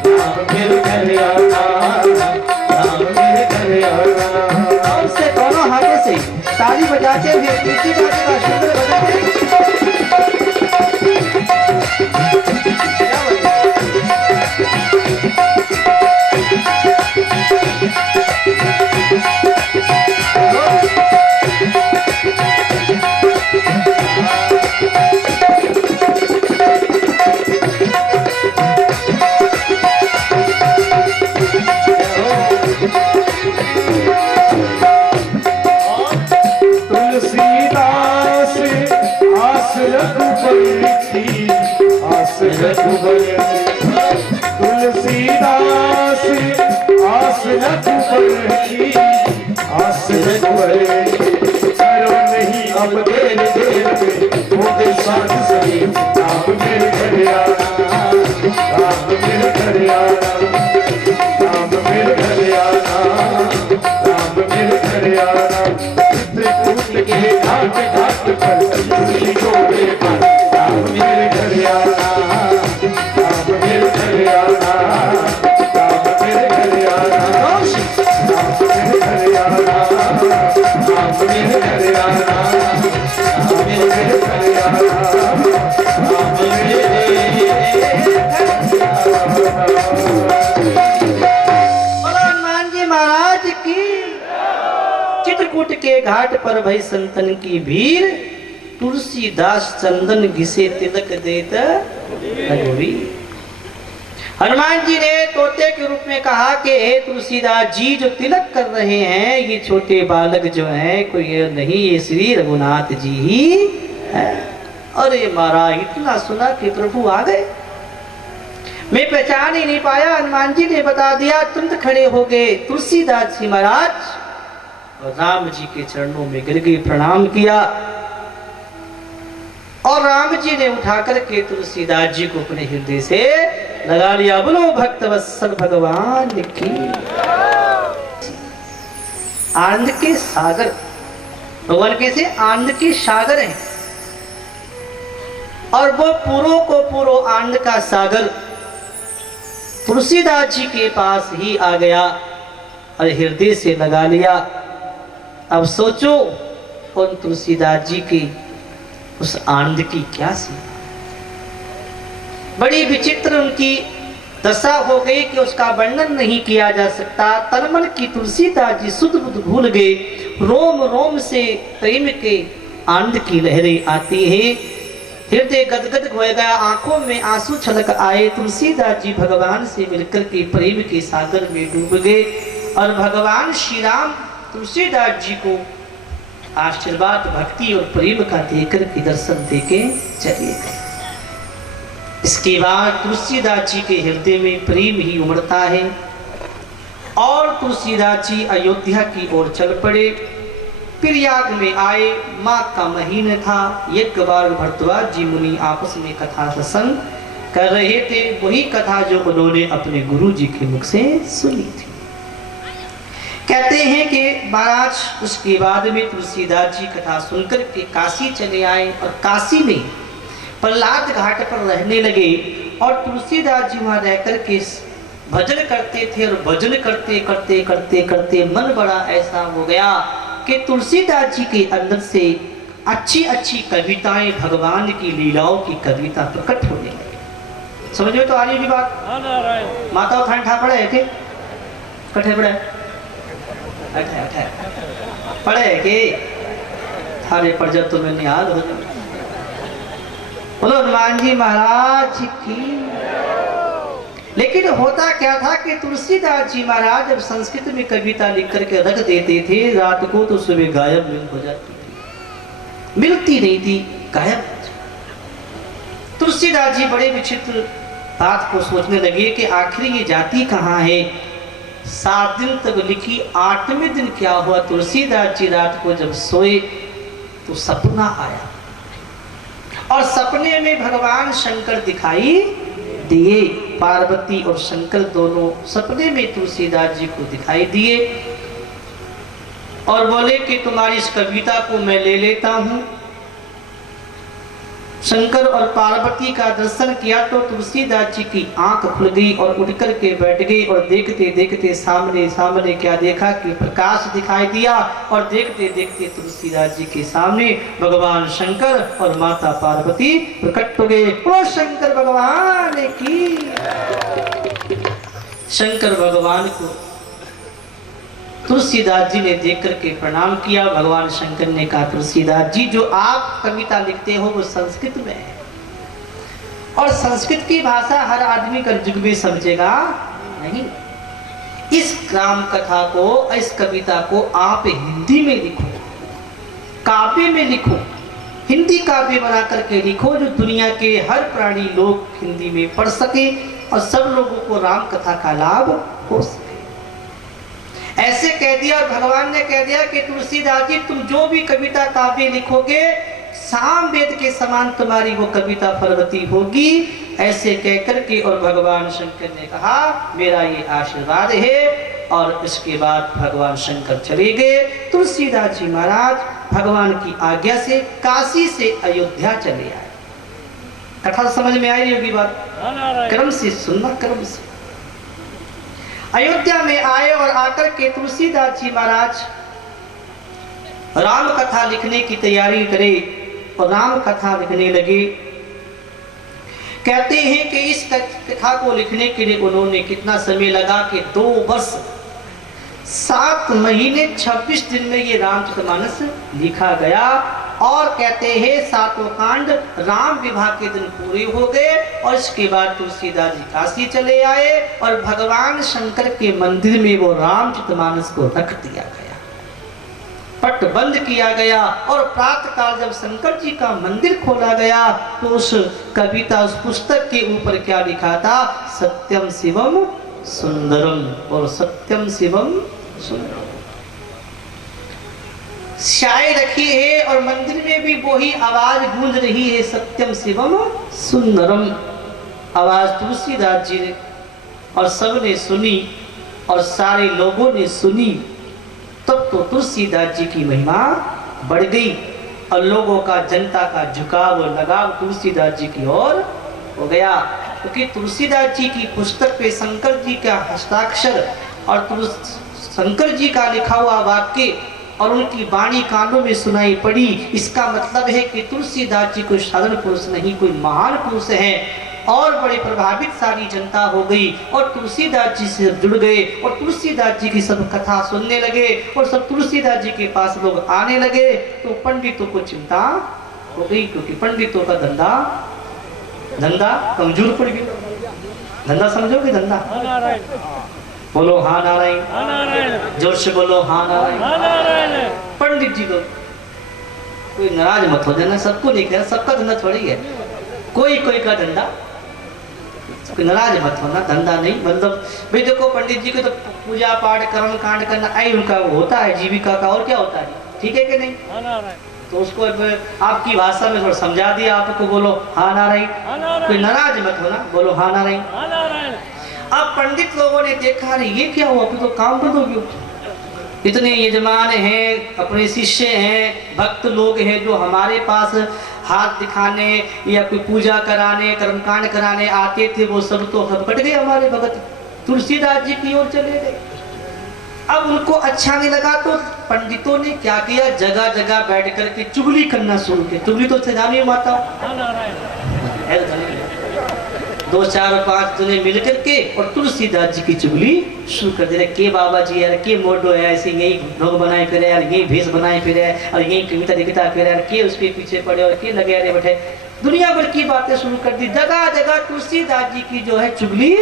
राम मेरे घर आना, राम मेरे घर आना। और से दोनों हाथों से ताली बजाते हुए पीछे का सुंदर बजाते क्या बात है? आस रघुबर की, आस रघुबर की, तुलसीदास आस रघुबर की, आस रघुबर की। करो नहीं अब देर देर में होंगे साथ सही, राम मेरे घर आना, राम मेरे घर आना, राम मेरे घर आना, राम मेरे घर आना। चित्रकूट के घाट घाट पर तुलसी घोड़े पर, राम मेरे घर आना, राम मेरे घर आना, राम मेरे घर आना, राम मेरे घर आना, राम मेरे घर आना, राम मेरे घर आना, राम मेरे हनुमान जी महाराज की। चित्रकूट के घाट पर भई संतन की भीड़, तुलसीदास चंदन घिसे तिलक देत रघुवीर। हनुमान जी ने तोते के रूप में कहा कि हे तुलसीदास जी, जो तिलक कर रहे हैं ये छोटे बालक जो हैं कोई और नहीं, ये श्री रघुनाथ जी ही है। अरे महाराज, इतना सुना कि प्रभु आ गए, मैं पहचान ही नहीं पाया। हनुमान जी ने बता दिया, तुरंत खड़े हो गए तुलसीदास जी महाराज और राम जी के चरणों में गिर गए, प्रणाम किया और राम जी ने उठा करके तुलसीदास जी को अपने हृदय से लगा लिया। बोलो भक्त वत्सल भगवान की। आनंद के सागर भगवान कैसे आनंद के सागर हैं, और वो पूरो को पूरो आनंद का सागर तुलसीदास जी के पास ही आ गया और हृदय से लगा लिया। अब सोचो उन तुलसीदास जी की उस आनंद की क्या सीमा। बड़ी विचित्र उनकी दशा हो गई कि उसका वर्णन नहीं किया जा सकता। तनमन की तुलसीदास जी सुध बुध भूल गए, रोम रोम से प्रेम के आनंद की लहरें आती हैं, हृदय गदगद हो गया, आंखों में आंसू छलक आए। तुलसीदास जी भगवान से मिलकर के प्रेम के सागर में डूब गए और भगवान श्री राम तुलसीदास जी को आशीर्वाद भक्ति और प्रेम का देकर के दर्शन देके चले गए। इसके बाद तुलसीदास जी के हृदय में प्रेम ही उमड़ता है और तुलसीदास जी अयोध्या की ओर चल पड़े। प्रयाग में आए, माघ का महीना था, एक बार भरद्वाज जी मुनि आपस में कथा सत्संग कर रहे थे, वही कथा जो उन्होंने अपने गुरु जी के मुख से सुनी थी। कहते हैं कि महाराज उसके बाद में तुलसीदास जी कथा सुनकर के काशी चले आए और काशी में प्रहलाद घाट पर रहने लगे और तुलसीदास जी वहां रहकर के भजन करते थे और भजन करते करते करते करते मन बड़ा ऐसा हो गया कि तुलसीदास जी के अंदर से अच्छी अच्छी कविताएं, भगवान की लीलाओं की कविता प्रकट होने लगी। समझ में तो आ रही होगी बात। माता ठंडा पड़े है के कठे पड़े पढ़े के थारे पड़ जा तो मैंने याद हो जाए। बोलो हनुमान जी महाराज की। लेकिन होता क्या था कि तुलसीदास जी महाराज जब संस्कृत में कविता लिख करके रख देते थे, रात को तो सुबह गायब हो जाती थी, मिलती नहीं थी, गायब। तुलसीदास जी बड़े विचित्र बात को सोचने लगे कि आखिर ये जाति कहाँ है। 7 दिन तक लिखी, 8वें दिन क्या हुआ, तुलसीदास जी रात को जब सोए तो सपना आया और सपने में भगवान शंकर दिखाई दिए। पार्वती और शंकर दोनों सपने में तुलसीदास जी को दिखाई दिए और बोले कि तुम्हारी इस कविता को मैं ले लेता हूं। शंकर और पार्वती का दर्शन किया तो तुलसीदास जी की आंख खुल गई और उठकर के बैठ गई और देखते देखते सामने सामने क्या देखा कि प्रकाश दिखाई दिया और देखते देखते तुलसीदास जी के सामने भगवान शंकर और माता पार्वती प्रकट हो गए। ओ शंकर भगवान की। शंकर भगवान को तुलसीदास जी ने देख करके प्रणाम किया। भगवान शंकर ने कहा, तुलसीदास जी जो आप कविता लिखते हो वो संस्कृत में है और संस्कृत की भाषा हर आदमी का युग में समझेगा नहीं। इस ग्राम कथा को, इस कविता को आप हिंदी में लिखो, काव्य में लिखो हिंदी काव्य बना करके लिखो जो दुनिया के हर प्राणी लोग हिंदी में पढ़ सके और सब लोगों को राम कथा का लाभ हो सके। ऐसे कह दिया और भगवान ने कह दिया कि तुलसीदास जी तुम जो भी कविता काव्य लिखोगे साम वेद के समान तुम्हारी वो कविता फलवती होगी। ऐसे कहकर के और भगवान शंकर ने कहा मेरा ये आशीर्वाद है। और इसके बाद भगवान शंकर चले गए। तुलसीदास जी महाराज भगवान की आज्ञा से काशी से अयोध्या चले आए। कथा समझ में आई होगी बात, क्रम से सुनना, क्रम से। अयोध्या में आए और आकर के तुलसीदास जी महाराज राम कथा लिखने की तैयारी करे और राम कथा लिखने लगे। कहते हैं कि इस कथा को लिखने के लिए उन्होंने कितना समय लगा कि 2 वर्ष 7 महीने 26 दिन में ये रामचरितमानस लिखा गया। और कहते हैं 7वां कांड राम विवाह के दिन पूरे हो गए और इसके बाद तुलसीदास जी काशी चले आए और भगवान शंकर के मंदिर में वो रामचरितमानस को रख दिया गया, पट बंद किया गया। और प्रातः काल जब शंकर जी का मंदिर खोला गया तो उस कविता, उस पुस्तक के ऊपर क्या लिखा था? सत्यम शिवम सुंदरम। और सत्यम शिवम सुंदरम शाये रखी है और मंदिर में भी वही आवाज गूंज रही है, सत्यम शिवम सुंदरम। आवाज तुलसीदास जी ने और सबने सुनी और सारे लोगों ने सुनी। तब तो तुलसीदास जी की महिमा बढ़ गई और लोगों का, जनता का झुकाव और लगाव तुलसीदास जी की ओर हो गया। क्योंकि तुलसीदास जी की पुस्तक पे शंकर जी का हस्ताक्षर और शंकर जी का लिखा हुआ वाक्य और उनकी वाणी कानों में सुनाई पड़ी। इसका मतलब है कि तुलसीदास जी कोई साधारण पुरुष नहीं, कोई महान पुरुष है। और बड़े प्रभावित सारी जनता हो गई और तुलसीदास जी से जुड़ गए और तुलसीदास जी की सब कथा सुनने लगे और सब तुलसीदास जी के पास लोग आने लगे। तो पंडितों को चिंता हो गई क्योंकि पंडितों का धंधा कमजोर पड़ गया। धंधा समझोगे? धंधा बोलो हाँ नारायण, जोर से बोलो हाँ नारायण। पंडित जी लोग, कोई नाराज मत हो जाना, सबको नहीं कहना, सबका धंधा थोड़ी है, कोई कोई का धंधा, कोई नाराज मत होना, धंधा नहीं। मतलब भाई देखो पंडित जी को तो पूजा पाठ कर्म कांड करना आई उनका वो होता है जीविका का, और क्या होता है, ठीक है कि नहीं? तो उसको आपकी भाषा में थोड़ा समझा दिया आपको, बोलो हाँ नारायण, कोई नाराज मत होना, बोलो हाँ नारायण। अब पंडित लोगों ने देखा अरे ये क्या हुआ, तो काम कर दो क्यों? इतने यजमान हैं, अपने शिष्य हैं, भक्त लोग हैं जो हमारे पास हाथ दिखाने या कोई पूजा कराने कर्मकांड कराने आते थे, वो सब तो हटपट गए, हमारे भगत तुलसीदास जी की ओर चले गए। अब उनको अच्छा नहीं लगा तो पंडितों ने क्या किया, जगह जगह बैठ करके चुगली करना शुरू की। चुगली तो जानिए माता, 2 4 5 जने मिल करके और तुलसीदास जी की चुगली शुरू कर दे रहे। के बाबा जी यार, के मोटो है, ऐसे यही ढोंग बनाए फिरे यार, यही भेष बनाए फिरे और यही कविता लिखता फिरे यार, के उसके पीछे पड़े और के लगे अरे बैठे, दुनिया भर की बातें शुरू कर दी। जगह जगह तुलसीदास जी की जो है चुगली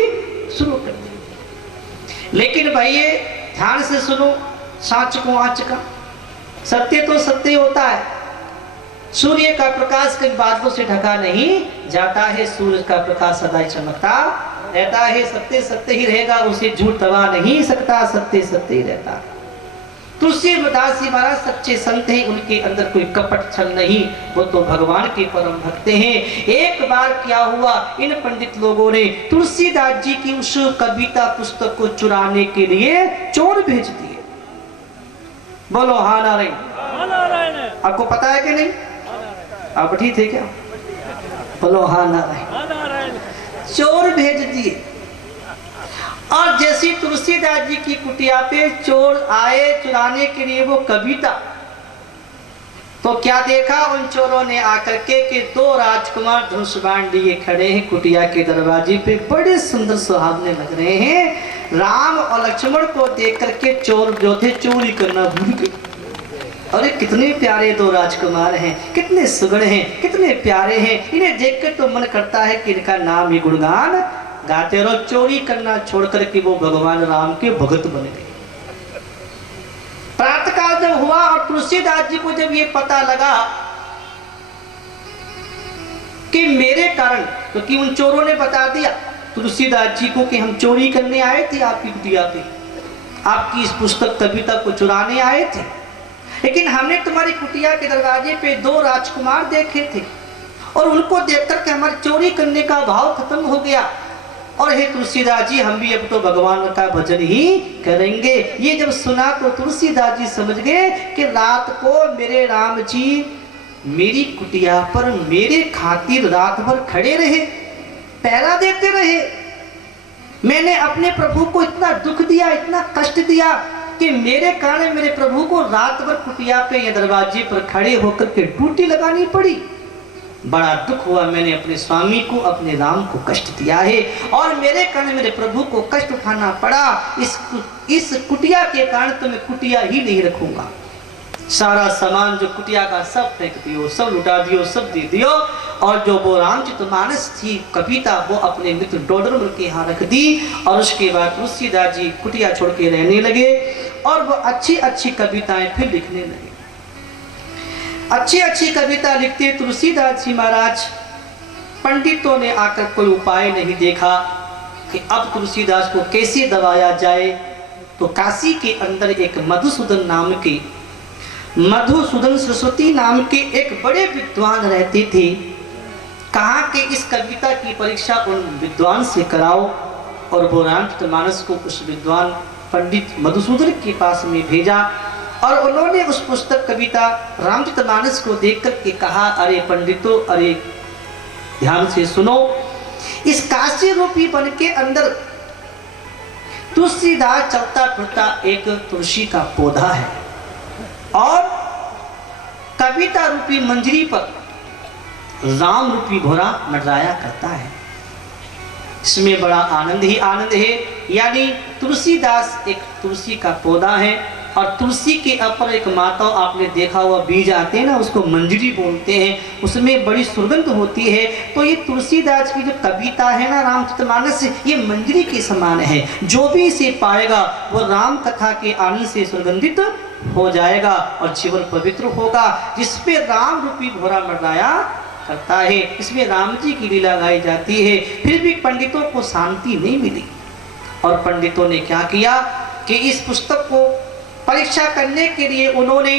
शुरू कर दी। लेकिन भाई ये ध्यान से सुनो, साँच को आँच का, सत्य तो सत्य होता है। सूर्य का प्रकाश कभी बादलों से ढका नहीं जाता है, सूर्य का प्रकाश सदा चमकता रहता है। सत्य सत्य ही रहेगा, उसे झूठ दबा नहीं सकता, सत्य सत्य ही रहता। तुलसीदास जी महाराज सच्चे संत हैं, उनके अंदर कोई कपट छल नहीं, वो तो भगवान के परम भक्त हैं। एक बार क्या हुआ, इन पंडित लोगों ने तुलसीदास जी की उस कविता पुस्तक को चुराने के लिए चोर भेज दिए। बोलो हाँ नारायण। आपको पता है कि नहीं? आप ठीक थे क्या? बोलो हाँ नारायण। चोर भेज दिए और जैसी तुलसीदास जी की कुटिया पे चोर आए चुराने के लिए वो कविता, तो क्या देखा उन चोरों ने आकर के कि 2 राजकुमार धनुष बाण लिए खड़े हैं कुटिया के दरवाजे पे, बड़े सुंदर सुहावने लग रहे हैं। राम और लक्ष्मण को देख करके चोर जो थे चोरी करना भूल गए। अरे कितने प्यारे 2 राजकुमार हैं, कितने सुगण हैं, कितने प्यारे हैं, इन्हें देखकर तो मन करता है कि इनका नाम ही गुणगान गाते रहो। चोरी करना छोड़कर के वो भगवान राम के भगत बन गए। प्रातःकाल जब हुआ और तुलसीदास जी को जब ये पता लगा कारण, क्योंकि उन चोरों ने बता दिया तुलसीदास जी को कि हम चोरी करने आए थे आपकी कुटिया पे, आपकी इस पुस्तक कविता को चुराने आए थे, लेकिन हमने तुम्हारी कुटिया के दरवाजे पे 2 राजकुमार देखे थे और उनको देखकर के हमारी चोरी करने का भाव खत्म हो गया। और हे तुलसीदास जी, हम भी अब तो भगवान का भजन ही करेंगे। ये जब सुना तो तुलसीदास जी समझ गए कि रात को मेरे राम जी मेरी कुटिया पर मेरे खातिर रात भर खड़े रहे, पहरा देते रहे। मैंने अपने प्रभु को इतना दुख दिया, इतना कष्ट दिया कि मेरे कारण मेरे प्रभु को रात भर कुटिया पे या दरवाजे पर खड़े होकर के ड्यूटी लगानी पड़ी। बड़ा दुख हुआ, मैंने अपने स्वामी को, अपने राम को कष्ट दिया है और मेरे कारण मेरे प्रभु को कष्ट उठाना पड़ा। इस कुटिया के कारण तो मैं कुटिया ही नहीं रखूंगा। सारा सामान जो कुटिया का सब फेंक दियो, सब लुटा दियो, सब दे दियो। और जो वो रामचरितमानस थी कविता, वो अपने मित्र डोडरमल के यहाँ रख दी। और उसके बाद तुलसीदास जी कुटिया छोड़ के रहने लगे और वो अच्छी अच्छी कविताएं फिर लिखने लगे। अच्छी अच्छी कविता लिखते तुलसीदास जी महाराज। पंडितों ने आकर कोई उपाय नहीं देखा कि अब तुलसीदास को कैसे दबाया जाए। तो काशी के अंदर एक मधुसूदन सरस्वती नाम के एक बड़े विद्वान रहते थे। कहा कि इस कविता की परीक्षा उन विद्वान से कराओ। और वो रामचरितमानस को उस विद्वान पंडित मधुसूदन के पास में भेजा और उन्होंने उस पुस्तक कविता रामचरितमानस को देख करके कहा, अरे पंडितों, अरे ध्यान से सुनो, इस काशी रूपी वन के अंदर तुलसीदास चलता फिरता एक तुलसी का पौधा है और कविता रूपी मंजरी पर राम रूपी घोड़ा मंडराया करता है। इसमें बड़ा आनंद ही आनंद है। यानी तुलसीदास एक तुलसी का पौधा है और तुलसी के ऊपर एक माता, आपने देखा हुआ बीज आते हैं ना, उसको मंजरी बोलते हैं, उसमें बड़ी सुगंध होती है। तो ये तुलसीदास की जो कविता है ना रामचरितमानस, ये मंजरी के समान है। जो भी इसे पाएगा वो राम कथा के आनंद से सुगंधित हो जाएगा और जीवन पवित्र होगा। जिसपे राम रूपी घोड़ा मंडराया करता है, इसमें राम जी की लीला गाई जाती है। फिर भी पंडितों को शांति नहीं मिली और पंडितों ने क्या किया कि इस पुस्तक को परीक्षा करने के लिए उन्होंने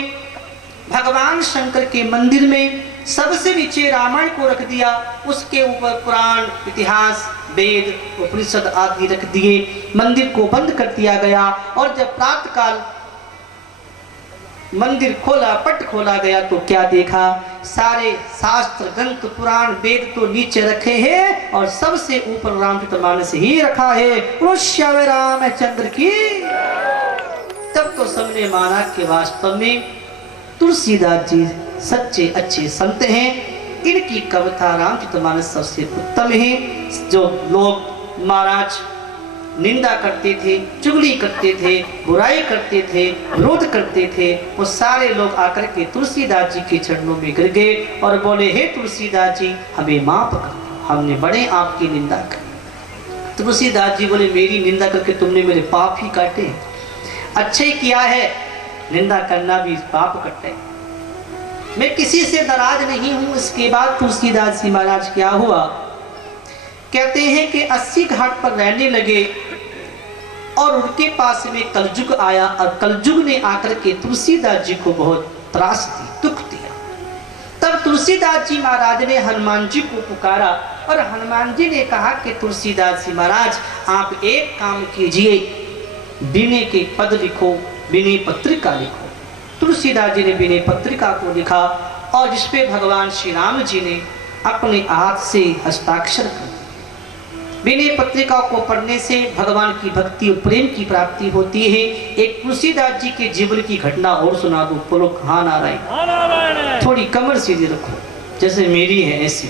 भगवान शंकर के मंदिर में सबसे नीचे रामायण को रख दिया, उसके ऊपर पुराण, इतिहास, वेद, उपनिषद आदि रख दिए। मंदिर को बंद कर दिया गया और जब प्रातः काल मंदिर खोला, पट खोला गया तो क्या देखा, सारे शास्त्र, ग्रंथ, पुराण, वेद तो नीचे रखे हैं और सबसे ऊपर रामचरितमानस ही रखा है। श्याम रामचंद्र की। तब तो सबने माना कि वास्तव में तुलसीदास जी सच्चे अच्छे संत हैं। इनकी कविता रामचरितमानस सबसे उत्तम है। जो लोग महाराज निंदा करते थे, चुगली करते थे, बुराई करते थे, विरोध करते थे, वो सारे लोग आकर के तुलसीदास जी के चरणों में गिर गए और बोले, हे तुलसीदास जी, हमें माफ कर, हमने बड़े आपकी निंदा की। तुलसीदास जी बोले, मेरी निंदा करके तुमने मेरे पाप ही काटे, अच्छे ही किया है, निंदा करना भी पाप कटे, मैं किसी से नाराज नहीं हूं। इसके बाद तुलसीदास जी महाराज क्या हुआ, कहते हैं कि 80 घाट पर रहने लगे और उनके पास में कलयुग आया और कलयुग ने आकर के तुलसीदास जी को बहुत त्रास दी, दुख दिया। तब तुलसीदास जी महाराज ने हनुमान जी को पुकारा और हनुमान जी ने कहा कि तुलसीदास जी महाराज, आप एक काम कीजिए, विनय के पद लिखो, विनय पत्रिका लिखो। तुलसीदास जी ने विनय पत्रिका को लिखा और जिसपे भगवान श्री राम जी ने अपने हाथ से हस्ताक्षर कर। विनय पत्रिका को पढ़ने से भगवान की भक्ति और प्रेम की प्राप्ति होती है। एक तुलसीदास जी के जीवन की घटना और सुना दो। बोलो हाँ नारायण। थोड़ी कमर सीधी रखो, जैसे मेरी है ऐसी।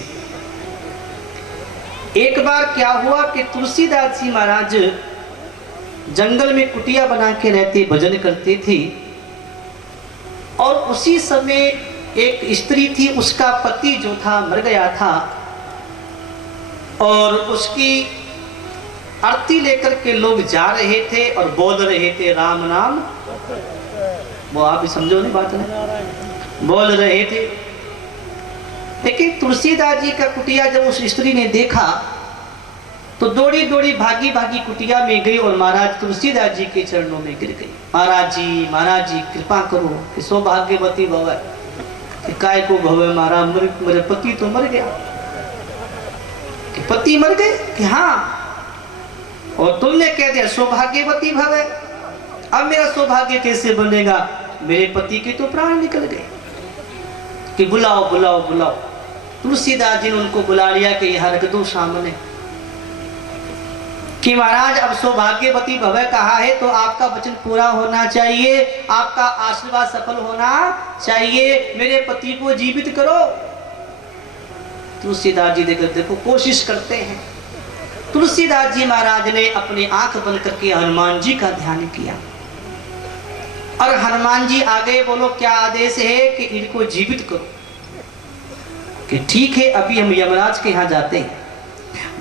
एक बार क्या हुआ कि तुलसीदास जी महाराज जंगल में कुटिया बना के रहते, भजन करते थे और उसी समय एक स्त्री थी, उसका पति जो था मर गया था और उसकी आरती लेकर के लोग जा रहे थे और बोल रहे थे राम नाम। वो आप भी समझो नहीं बात, नहीं बोल रहे थे लेकिन तुलसीदास जी का कुटिया जब उस स्त्री ने देखा तो दौड़ी दौड़ी भागी भागी कुटिया में गई और महाराज तुलसीदास जी के चरणों में गिर गई। महाराज जी कृपा करो कि सौभाग्यवती भव, कि काय को भव महाराज, मेरे पति तो मर गया। कि पति मर गए? कि हाँ। और तुमने कह दिया सौभाग्यवती भव, अब मेरा सौभाग्य कैसे बनेगा? मेरे पति के तो प्राण निकल गए। कि बुलाओ बुलाओ बुलाओ। तुलसीदास जी ने उनको बुला लिया कि यहाँ रख दो सामने। कि महाराज अब सौभाग्यवती भव कहा है तो आपका वचन पूरा होना चाहिए, आपका आशीर्वाद सफल होना चाहिए, मेरे पति को जीवित करो। तुलसीदास जी देखो कोशिश करते हैं। तुलसीदास जी महाराज ने अपनी आंख बंद करके हनुमान जी का ध्यान किया और हनुमान जी आगे बोलो क्या आदेश है? कि इनको जीवित करो। कि ठीक है, अभी हम यमराज के यहाँ जाते हैं।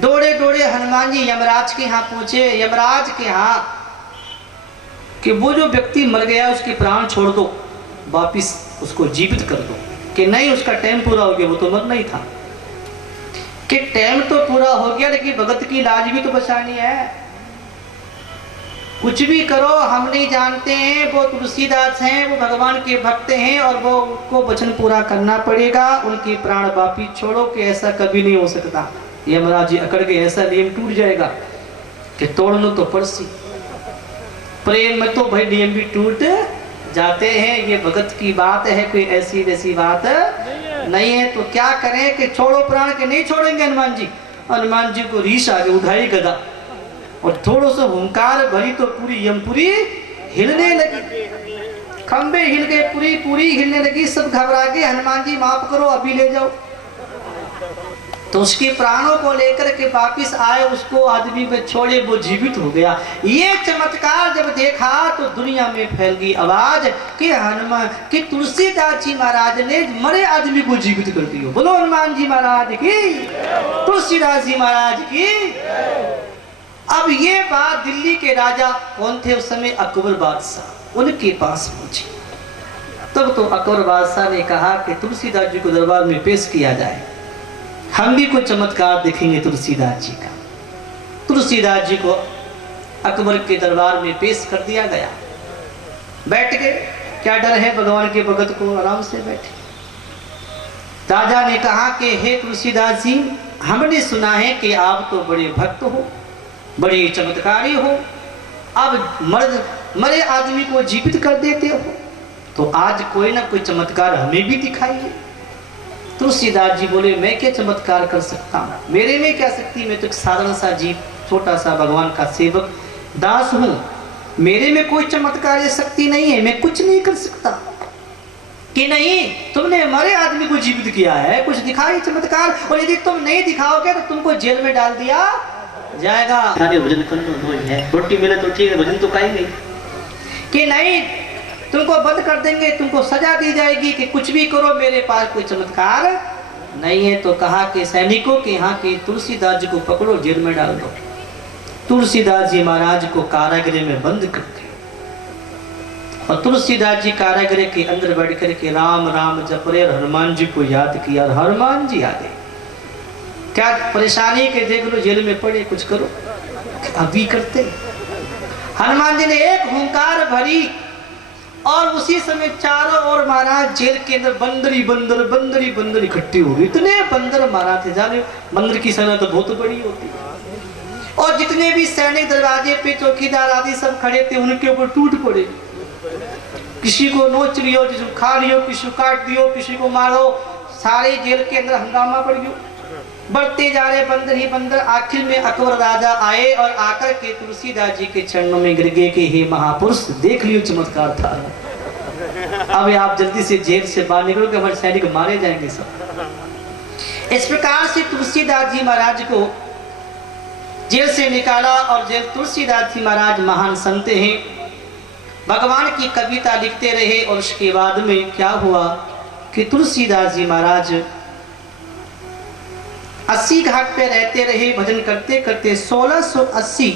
दौड़े दौड़े हनुमान जी यमराज के यहाँ पहुंचे। यमराज के यहाँ कि वो जो व्यक्ति मर गया उसके प्राण छोड़ दो, वापिस उसको जीवित कर दो। कि नहीं, उसका टाइम पूरा हो गया, वो तो मरना ही था। कि टाइम तो पूरा हो गया लेकिन भगत की लाज भी तो बचानी है। कुछ भी करो, हम नहीं जानते हैं, वो तुलसीदास हैं, वो भगवान के भक्त हैं और वो उनको वचन पूरा करना पड़ेगा। उनके प्राण वापिस छोड़ो। कि ऐसा कभी नहीं हो सकता। यमराज जी अकड़ के ऐसा नियम टूट जाएगा कि तोड़ना तो पड़सी। प्रेम में तो भाई नियम भी टूट जाते हैं, ये भगत की बात है, कोई ऐसी वैसी बात नहीं है। तो क्या करें कि छोड़ो प्राण के? नहीं छोड़ेंगे हनुमान जी। हनुमान जी को रीस आ गई, उठाई गदा और थोड़ा सा हुंकार भरी तो पूरी यमपुरी हिलने लगी, खंबे हिल गए, पूरी हिलने लगी। सब घबरा गए, हनुमान जी माफ करो, अभी ले जाओ। तो उसके प्राणों को लेकर के वापिस आए, उसको आदमी पे छोड़े, वो जीवित हो गया। ये चमत्कार जब देखा तो दुनिया में फैल गई आवाज कि हनुमान कि तुलसीदास जी महाराज ने मरे आदमी को जीवित कर दिया। बोलो हनुमान जी महाराज की, तुलसीदास जी महाराज की। अब ये बात दिल्ली के राजा कौन थे उस समय? अकबर बादशाह, उनके पास पहुंची। तब तो अकबर बादशाह ने कहा कि तुलसीदास जी को दरबार में पेश किया जाए, हम भी कुछ चमत्कार देखेंगे तुलसीदास जी का। तुलसीदास जी को अकबर के दरबार में पेश कर दिया गया। बैठ गए, क्या डर है भगवान के भगत को, आराम से बैठे। राजा ने कहा कि हे तुलसीदास जी, हमने सुना है कि आप तो बड़े भक्त हो, बड़े चमत्कारी हो, अब मरे आदमी को जीवित कर देते हो, तो आज कोई ना कोई चमत्कार हमें भी दिखाइए। तुलसीदास जी बोले मैं क्या चमत्कार कर सकता हूँ, मेरे में क्या शक्ति, मैं तो एक साधारण सा जीव, छोटा सा भगवान का सेवक दास हूँ, मेरे में कोई चमत्कार या शक्ति नहीं है, मैं कुछ नहीं कर सकता। कि नहीं, तुमने मरे आदमी को जीवित किया है, कुछ दिखाई चमत्कार, और यदि तुम नहीं दिखाओगे तो तुमको जेल में डाल दिया जाएगा। भजन कर लो है, रोटी मिले तो ठीक है, भजन तो कहीं नहीं। कि नहीं, तुमको बंद कर देंगे, तुमको सजा दी जाएगी, कि कुछ भी करो, मेरे पास कोई चमत्कार नहीं है। तो कहा कि सैनिकों के यहाँ के तुलसीदास जी को पकड़ो, जेल में डाल दो। तुलसीदास जी महाराज को कारागृह में बंद कर दिया और तुलसीदास जी कारागृह के अंदर बैठ कर के राम राम जप रहे और हनुमान जी को याद किया। और हनुमान जी आ गए, क्या परेशानी के देख लो, जेल में पड़े, कुछ करो, अभी करते। हनुमान जी ने एक हुंकार भरी और उसी समय चारों ओर महाराज जेल के अंदर बंदर इकट्ठे हो गए। इतने बंदर महाराज थे, जाने बंदर की सेना तो बहुत बड़ी होती है। और जितने भी सैनिक दरवाजे पे चौकीदार आदि सब खड़े थे, उनके ऊपर टूट पड़े। किसी को नोच लियो, किसी को खा लियो, किसी को काट दियो, किसी को मारो, सारे जेल के अंदर हंगामा पड़ गया। बढ़ते जा रहे बंदर ही बंदर। आखिर में अकबर राजा आए और आकर के तुलसीदास जी के चरणों में गिर गए कि हे महापुरुष, देख लियो चमत्कार था, अब आप जल्दी से जेल से बाहर निकलो कि हमारे सैनिक मारे जाएंगे सब। इस प्रकार से तुलसीदास जी महाराज को जेल से निकाला। और जेल तुलसीदास जी महाराज महान संत हैं, भगवान की कविता लिखते रहे। और उसके बाद में क्या हुआ कि तुलसीदास जी महाराज 80 घाट पे रहते रहे, भजन करते करते 1680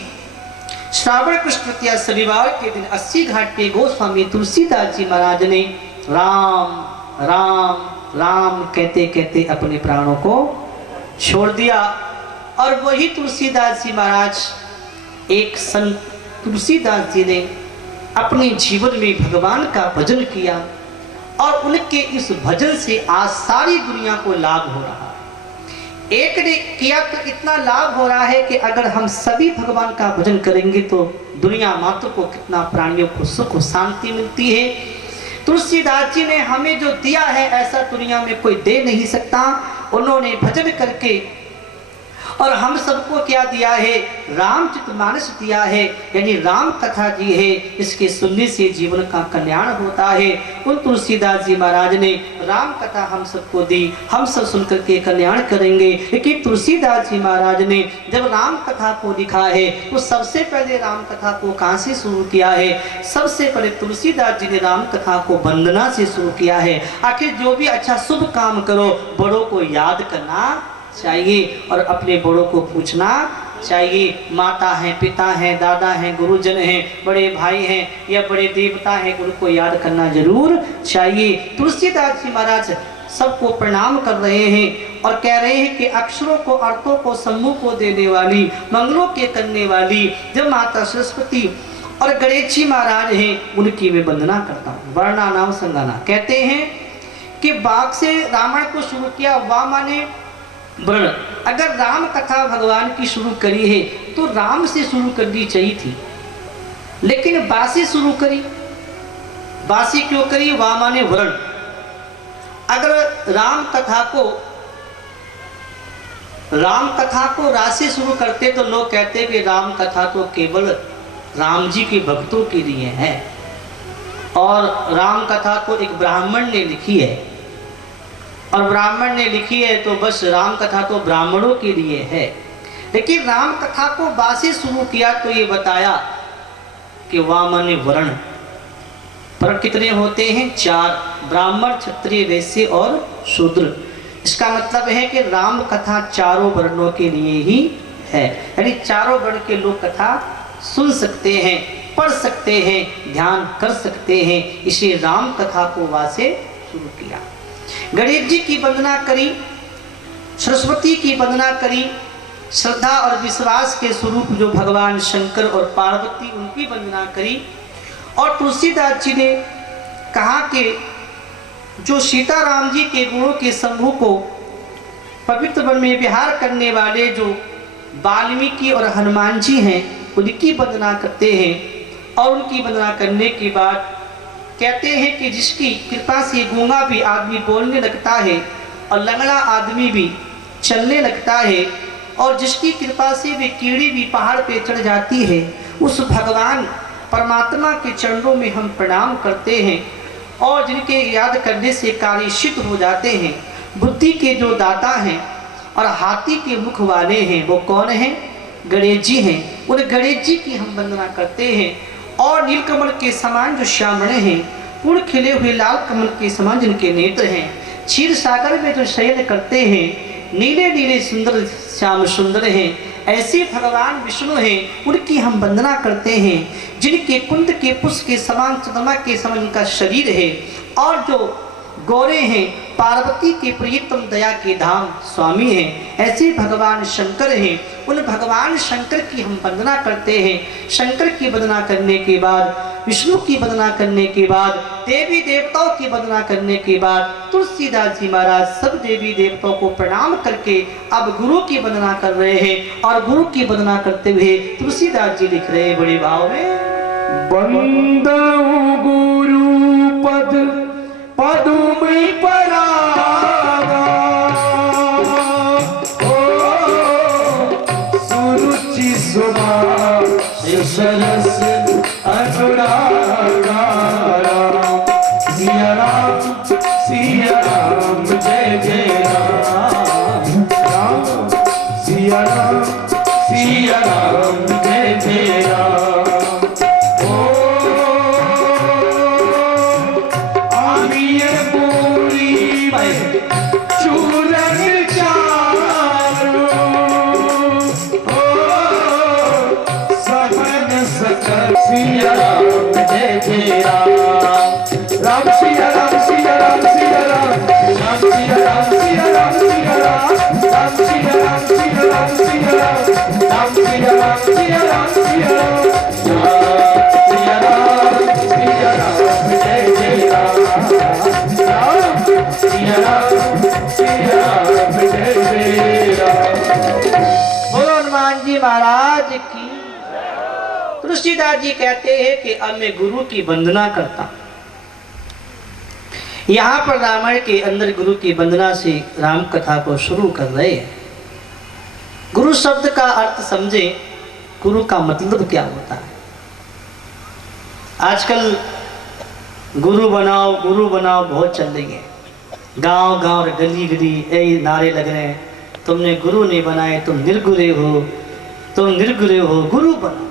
श्रावण कृष्ण तृतीया शनिवार के दिन 80 घाट पे गोस्वामी तुलसीदास जी महाराज ने राम राम राम कहते कहते अपने प्राणों को छोड़ दिया। और वही तुलसीदास जी महाराज, एक संत तुलसीदास जी ने अपने जीवन में भगवान का भजन किया और उनके इस भजन से आज सारी दुनिया को लाभ हो रहा है। एक ने किया तो इतना लाभ हो रहा है कि अगर हम सभी भगवान का भजन करेंगे तो दुनिया मात्र को कितना प्राणियों को सुख और शांति मिलती है। तुलसीदास जी ने हमें जो दिया है ऐसा दुनिया में कोई दे नहीं सकता। उन्होंने भजन करके और हम सबको क्या दिया है, रामचरितमानस दिया है, यानी राम कथा जी है। इसके सुनने से जीवन का कल्याण होता है। उन तुलसीदास जी महाराज ने राम कथा हम सबको दी, हम सब सुनकर के कल्याण करेंगे। लेकिन तुलसीदास जी महाराज ने जब राम कथा को लिखा है तो सबसे पहले राम कथा को कहाँ से शुरू किया है? सबसे पहले तुलसीदास जी ने राम कथा को वंदना से शुरू किया है। आखिर जो भी अच्छा शुभ काम करो, बड़ों को याद करना चाहिए और अपने बड़ों को पूछना चाहिए। माता हैं, पिता हैं, दादा हैं, गुरुजन हैं, बड़े भाई हैं या बड़े देवता हैं, उनको याद करना जरूर चाहिए। तुलसीदास जी महाराज सबको प्रणाम कर रहे हैं और कह रहे हैं कि अक्षरों को, अर्थों को, समूह को देने वाली, मंगलों के करने वाली जब माता सरस्वती और गणेश जी महाराज हैं, उनकी मैं वंदना करता हूँ। वर्णा नाम संगाना कहते हैं कि बाघ से रावण को शुरू किया, वाह माने वर्ण। अगर राम कथा भगवान की शुरू करी है तो राम से शुरू करनी चाहिए थी, लेकिन बा से शुरू करी। बासी क्यों करी? वाह माने वर्ण। अगर राम कथा को रा से शुरू करते तो लोग कहते कि राम कथा तो केवल राम जी के भक्तों के लिए है और राम कथा तो एक ब्राह्मण ने लिखी है और ब्राह्मण ने लिखी है तो बस राम कथा तो ब्राह्मणों के लिए है। लेकिन राम कथा को बा से शुरू किया तो ये बताया कि वाह माने वर्ण। पर कितने होते हैं? 4, ब्राह्मण, क्षत्रिय, वैश्य और शूद्र। इसका मतलब है कि राम कथा चारों वर्णों के लिए ही है, यानी चारों वर्ण के लोग कथा सुन सकते हैं, पढ़ सकते हैं, ध्यान कर सकते हैं। इसे राम कथा को वा से शुरू किया। गणेश जी की वंदना करी, सरस्वती की वंदना करी, श्रद्धा और विश्वास के स्वरूप जो भगवान शंकर और पार्वती, उनकी वंदना करी। और तुलसीदास जी ने कहा कि जो सीताराम जी के गुणों के समूह को पवित्र वन में विहार करने वाले जो वाल्मीकि और हनुमान जी हैं, उनकी वंदना करते हैं। और उनकी वंदना करने के बाद कहते हैं कि जिसकी कृपा से गूंगा भी आदमी बोलने लगता है और लंगड़ा आदमी भी चलने लगता है और जिसकी कृपा से वे कीड़ी भी पहाड़ पे चढ़ जाती है, उस भगवान परमात्मा के चरणों में हम प्रणाम करते हैं और जिनके याद करने से कार्य सिद्ध हो जाते हैं। बुद्धि के जो दाता हैं और हाथी के मुख वाले हैं, वो कौन हैं? गणेश जी हैं। उन गणेश जी की हम वंदना करते हैं। और नीलकमल के समान जो श्यामणे हैं, पूर्ण खिले हुए लाल कमल के समान जिनके नेत्र हैं, क्षीर सागर में जो शयन करते हैं, नीले नीले सुंदर श्याम सुंदर हैं, ऐसे भगवान विष्णु हैं। उनकी हम वंदना करते हैं। जिनके कुंद के पुष्प के समान, चंद्रमा के समान इनका शरीर है। और जो गौरे हैं, पार्वती के प्रियतम दया के धाम स्वामी हैं, ऐसे भगवान शंकर हैं। उन भगवान शंकर की हम वंदना करते हैं। शंकर की वंदना करने के बाद, विष्णु की वंदना करने के बाद, देवी देवताओं की वंदना करने के बाद, तुलसीदास जी महाराज सब देवी देवताओं को प्रणाम करके अब गुरु की वंदना कर रहे हैं। और गुरु की वंदना करते हुए तुलसीदास जी लिख रहे हैं बड़े भाव में, वंदऊ गुरु पद पदुमि परागा, सुरुचि सुभाषित सरस अनुरागा। सिया राम जय जय राम, राम सिया राम जय जय राम। सिया राम जय जय राम, राम सिया राम सिया राम सिया राम, राम जी महाराज की। तुलसीदास जी कहते हैं कि अब मैं गुरु की वंदना करता हूं। यहाँ पर रामायण के अंदर गुरु की वंदना से राम कथा को शुरू कर रहे हैं। गुरु शब्द का अर्थ समझे, गुरु का मतलब क्या होता है। आजकल गुरु बनाओ बहुत चल रही है। गांव गांव गली गली यही नारे लग रहे हैं, तुमने गुरु नहीं बनाए, तुम निर्गुरे हो, गुरु बनो।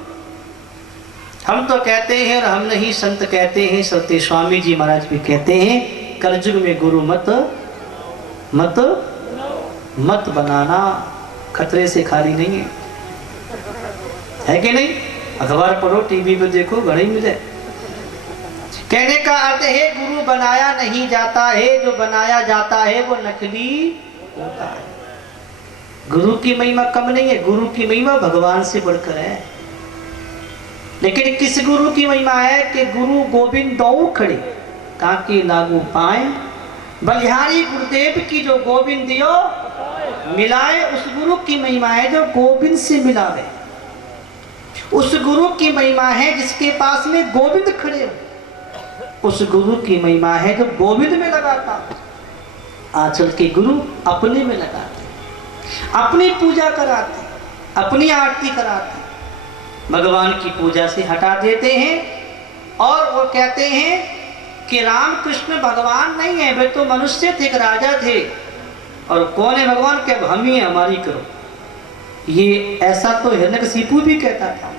हम तो कहते हैं और हम नहीं संत कहते हैं, सत्य स्वामी जी महाराज भी कहते हैं, कलयुग में गुरु मत बनाना, खतरे से खाली नहीं है कि नहीं। अखबार पढ़ो, टीवी पे देखो, घड़े मिले। कहने का अर्थ है गुरु बनाया नहीं जाता है, जो बनाया जाता है वो नकली होता है। गुरु की महिमा कम नहीं है, गुरु की महिमा भगवान से बढ़कर है। लेकिन किस गुरु की महिमा है कि गुरु गोविंद दो खड़े काके लागू पाए, बलिहारी गुरुदेव की जो गोविंद दियो मिलाए। उस गुरु की महिमा है जो गोविंद से मिलावे। उस गुरु की महिमा है जिसके पास में गोविंद खड़े हो। उस गुरु की महिमा है जो गोविंद में लगाता। आंचल के गुरु अपने में लगाते, अपनी पूजा कराते, अपनी आरती कराते, भगवान की पूजा से हटा देते हैं। और वो कहते हैं कि राम कृष्ण भगवान नहीं है, वे तो मनुष्य थे, एक राजा थे। और कौन है भगवान? के हम ही है, हमारी करो। ये ऐसा तो हिरण्यकशिपु भी कहता था,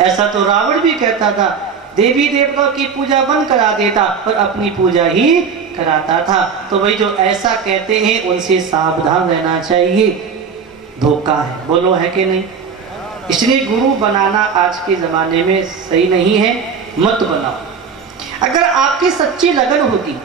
ऐसा तो रावण भी कहता था। देवी देवताओं की पूजा बंद करा देता और अपनी पूजा ही कराता था। तो भाई जो ऐसा कहते हैं उनसे सावधान रहना चाहिए, धोखा है। बोलो है कि नहीं? इसलिए गुरु बनाना आज के ज़माने में सही नहीं है, मत बनाओ। अगर आपकी सच्ची लगन होगी,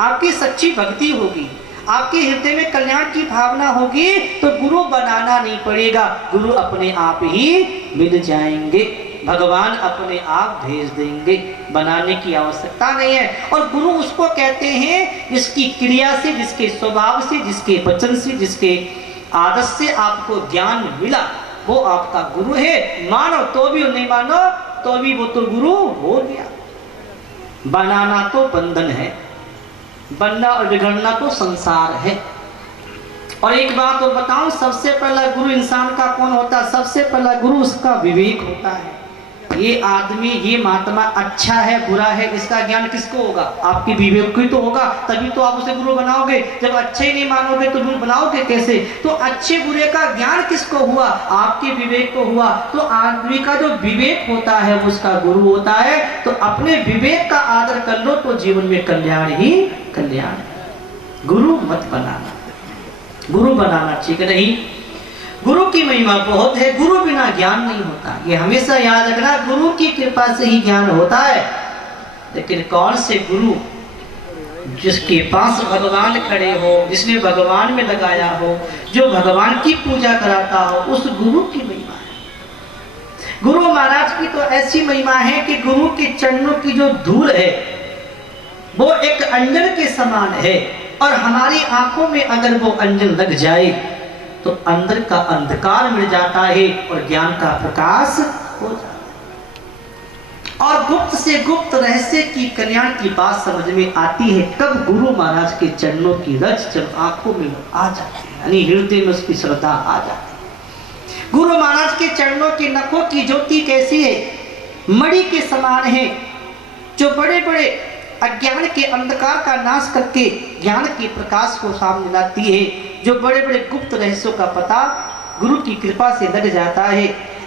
आपकी सच्ची भक्ति होगी, आपके हृदय में कल्याण की भावना होगी, तो गुरु बनाना नहीं पड़ेगा, गुरु अपने आप ही मिल जाएंगे, भगवान अपने आप भेज देंगे, बनाने की आवश्यकता नहीं है। और गुरु उसको कहते हैं जिसकी क्रिया से, जिसके स्वभाव से, जिसके वचन से, जिसके आदत से आपको ज्ञान मिला, वो आपका गुरु है। मानो तो भी और नहीं मानो तो भी वो तो गुरु हो गया। बनाना तो बंधन है, बनना और बिगड़ना तो संसार है। और एक बात और बताऊं, सबसे पहला गुरु इंसान का कौन होता है? सबसे पहला गुरु उसका विवेक होता है। ये आदमी, ये महात्मा अच्छा है बुरा है, इसका ज्ञान किसको होगा? आपके विवेक को ही तो होगा, तभी तो आप उसे गुरु बनाओगे। जब अच्छे ही नहीं मानोगे तो गुरु बनाओगे कैसे? तो अच्छे बुरे का ज्ञान किसको हुआ? आपके विवेक को हुआ। तो आदमी का जो विवेक होता है वो उसका गुरु होता है। तो अपने विवेक का आदर कर लो तो जीवन में कल्याण ही कल्याण। गुरु मत बनाना, गुरु बनाना ठीक नहीं। गुरु की महिमा बहुत है, गुरु बिना ज्ञान नहीं होता, ये हमेशा याद रखना। गुरु की कृपा से ही ज्ञान होता है। लेकिन कौन से गुरु? जिसके पास भगवान खड़े हो, जिसने भगवान में लगाया हो, जो भगवान की पूजा कराता हो, उस गुरु की महिमा है। गुरु महाराज की तो ऐसी महिमा है कि गुरु के चरणों की जो धूल है वो एक अंजन के समान है। और हमारी आंखों में अगर वो अंजन लग जाए तो अंदर का अंधकार मिट जाता है और ज्ञान का प्रकाश हो जाता है। और गुप्त से गुप्त रहस्य की कल्याण की बात समझ में आती है कब? गुरु महाराज के चरणों की रज जब आंखों में आ जाती है, यानी हृदय में उसकी श्रद्धा आ जाती है। गुरु महाराज के चरणों की नखों की ज्योति कैसी है? मणि के समान है, जो बड़े बड़े अज्ञान के अंधकार का नाश करके ज्ञान के प्रकाश को सामने लाती है। जो बड़े बड़े गुप्त रहस्यों का पता गुरु की कृपा से लग जाता है।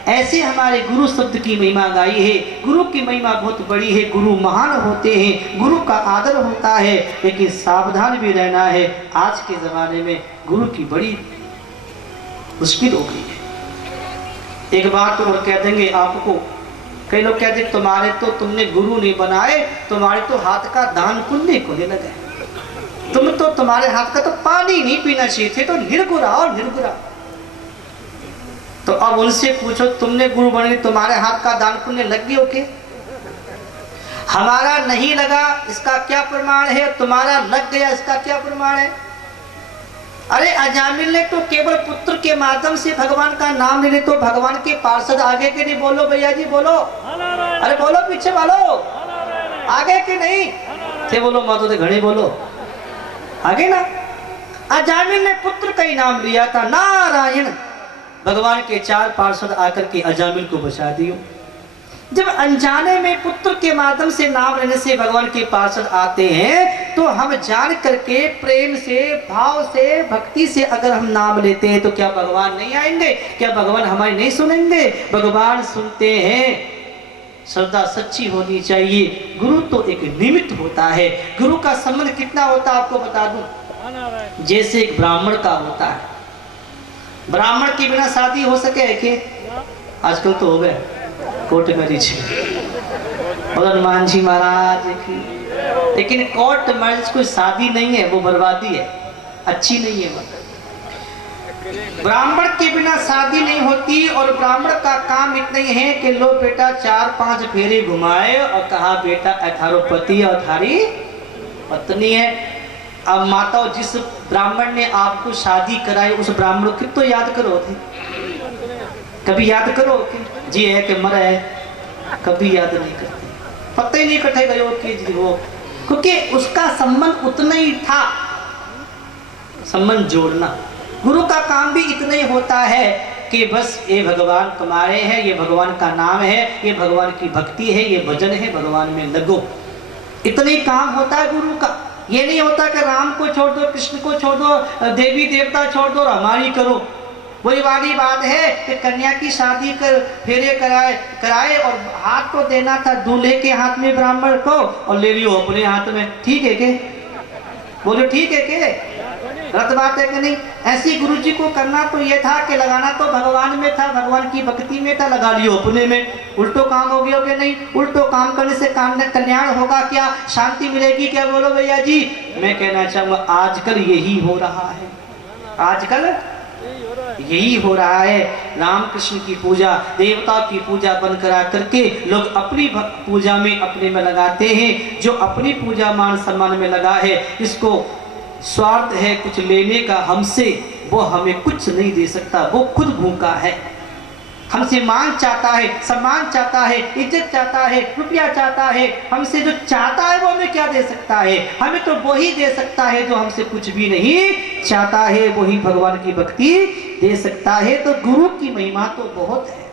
ऐसे हमारे गुरु शब्द की महिमा गाई है। गुरु की महिमा बहुत बड़ी है, गुरु महान होते हैं, गुरु का आदर होता है। लेकिन सावधान भी रहना है, आज के ज़माने में गुरु की बड़ी मुश्किल हो गई है। एक बात और कह देंगे आपको, कई लोग कहते हैं तुम्हारे तो तुमने गुरु नहीं बनाए, तुम्हारे तो हाथ का दान पुण्य को नहीं लगा, तुम तो तुम्हारे हाथ का तो पानी नहीं पीना चाहिए थे, तो निर्गुरा और निर्गुरा। तो अब उनसे पूछो तुमने गुरु बने, तुम्हारे हाथ का दान पुण्य लग गया ओके? हमारा नहीं लगा इसका क्या प्रमाण है? तुम्हारा लग गया इसका क्या प्रमाण है? अरे अजामिल ने तो केवल पुत्र के माध्यम से भगवान का नाम ले ले तो भगवान के पार्षद आगे के नहीं, बोलो भैया जी बोलो, अरे बोलो पीछे वालो, आगे के नहीं थे, बोलो मातो तो घड़ी बोलो आगे ना। अजामिल ने पुत्र का ही नाम लिया था नारायण, भगवान के 4 पार्षद आकर के अजामिल को बचा दियो। जब अनजाने में पुत्र के माध्यम से नाम लेने से भगवान के पार्षद आते हैं तो हम जान करके प्रेम से, भाव से, भक्ति से अगर हम नाम लेते हैं तो क्या भगवान नहीं आएंगे? क्या भगवान हमारी नहीं सुनेंगे? भगवान सुनते हैं। श्रद्धा सच्ची होनी चाहिए। गुरु तो एक निमित्त होता है। गुरु का संबंध कितना होता है आपको बता दूं, जैसे एक ब्राह्मण का होता है। ब्राह्मण के बिना शादी हो सके है कि आजकल तो हो गए कोर्ट मैरिज, हनुमान जी महाराज की, लेकिन कोर्ट मैरिज कोई शादी नहीं है, वो बर्बादी है, अच्छी नहीं है। ब्राह्मण के बिना शादी नहीं होती और ब्राह्मण का काम इतना ही है कि लो बेटा 4-5 फेरे घुमाए और कहा बेटा 18 पति और थारी पत्नी है। अब माताओं, जिस ब्राह्मण ने आपको शादी कराई उस ब्राह्मण को तो याद करो थे, कभी याद करो कि जी है कि मरा है, कभी याद नहीं करते, पता ही नहीं कटे गए कि जी वो, क्योंकि उसका संबंध उतना ही था, संबंध जोड़ना। गुरु का काम भी इतना ही होता है कि बस ये भगवान तुम्हारे हैं, ये भगवान का नाम है, ये भगवान की भक्ति है, ये भजन है, भगवान में लगो, इतना ही काम होता है गुरु का। ये नहीं होता कि राम को छोड़ दो, कृष्ण को छोड़ दो, देवी देवता छोड़ दो और हमारी करो। वही वाली बात है कि कन्या की शादी कर फेरे कराए और हाथ तो देना था दूल्हे के हाथ में ब्राह्मण को और ले लियो अपने हाथ में, ठीक है के? बोलो ठीक है के? गलत बात है कि नहीं? ऐसी गुरु जी को करना तो ये था कि लगाना तो भगवान में था, भगवान की भक्ति में था, लगा लियो अपने में। उल्टो काम हो गया क्या? नहीं, उल्टो काम करने से कल्याण होगा क्या? शांति मिलेगी क्या? बोलो भैया जी। मैं कहना चाहूंगा आजकल यही हो रहा है, आजकल यही हो रहा है। राम कृष्ण की पूजा, देवता की पूजा बन करा करके लोग अपनी पूजा में अपने में लगाते हैं। जो अपनी पूजा मान सम्मान में लगा है, इसको स्वार्थ है कुछ लेने का हमसे, वो हमें कुछ नहीं दे सकता, वो खुद भूखा है। हमसे मान चाहता है, सम्मान चाहता है, इज्जत चाहता है, रुपया चाहता है, हमसे जो चाहता है वो हमें क्या दे सकता है? हमें तो वही दे सकता है जो हमसे कुछ भी नहीं चाहता है, वही भगवान की भक्ति दे सकता है। तो गुरु की महिमा तो बहुत है,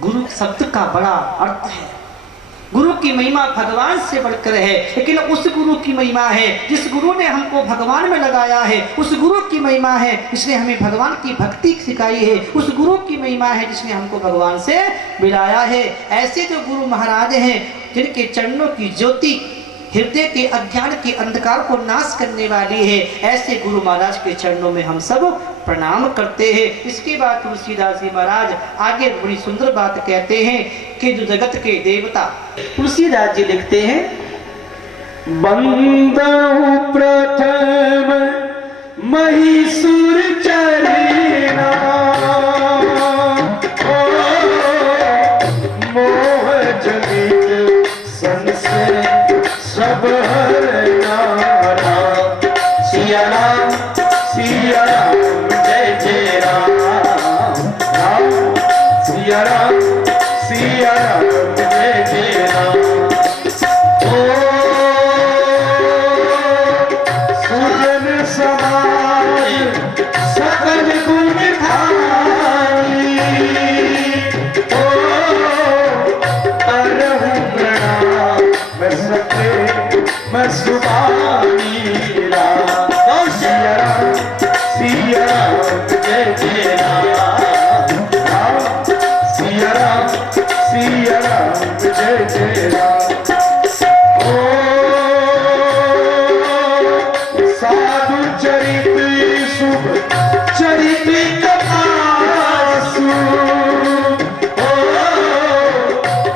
गुरु शब्द का बड़ा अर्थ है। गुरु की महिमा भगवान से बढ़कर है, लेकिन उस गुरु की महिमा है जिस गुरु ने हमको भगवान में लगाया है, उस गुरु की महिमा है जिसने हमें भगवान की भक्ति सिखाई है, उस गुरु की महिमा है जिसने हमको भगवान से मिलाया है। ऐसे जो गुरु महाराज हैं जिनके चरणों की ज्योति हृदय के अज्ञान के अंधकार को नाश करने वाली है, ऐसे गुरु महाराज के चरणों में हम सब प्रणाम करते हैं। इसके बाद तुलसीदास जी महाराज आगे बड़ी सुंदर बात कहते हैं कि जो जगत के देवता, तुलसीदास जी लिखते हैं, बंदहु प्रथम महिषुर चरना, मोह जनित संशय सब हरना। सिया राम सिया राम जय जय राम, राम सिया राम सिया राम जय जय राम। ओ सुजन समाज सकल गुण धारी, ओ करहु प्रणाम मैं सके मैं सुबानी राम। सिया राम सिया राम जय जय राम, राम सिया राम सिया राम जय जय राम। ओ साधु चरित शुभ चरित कपासु, ओ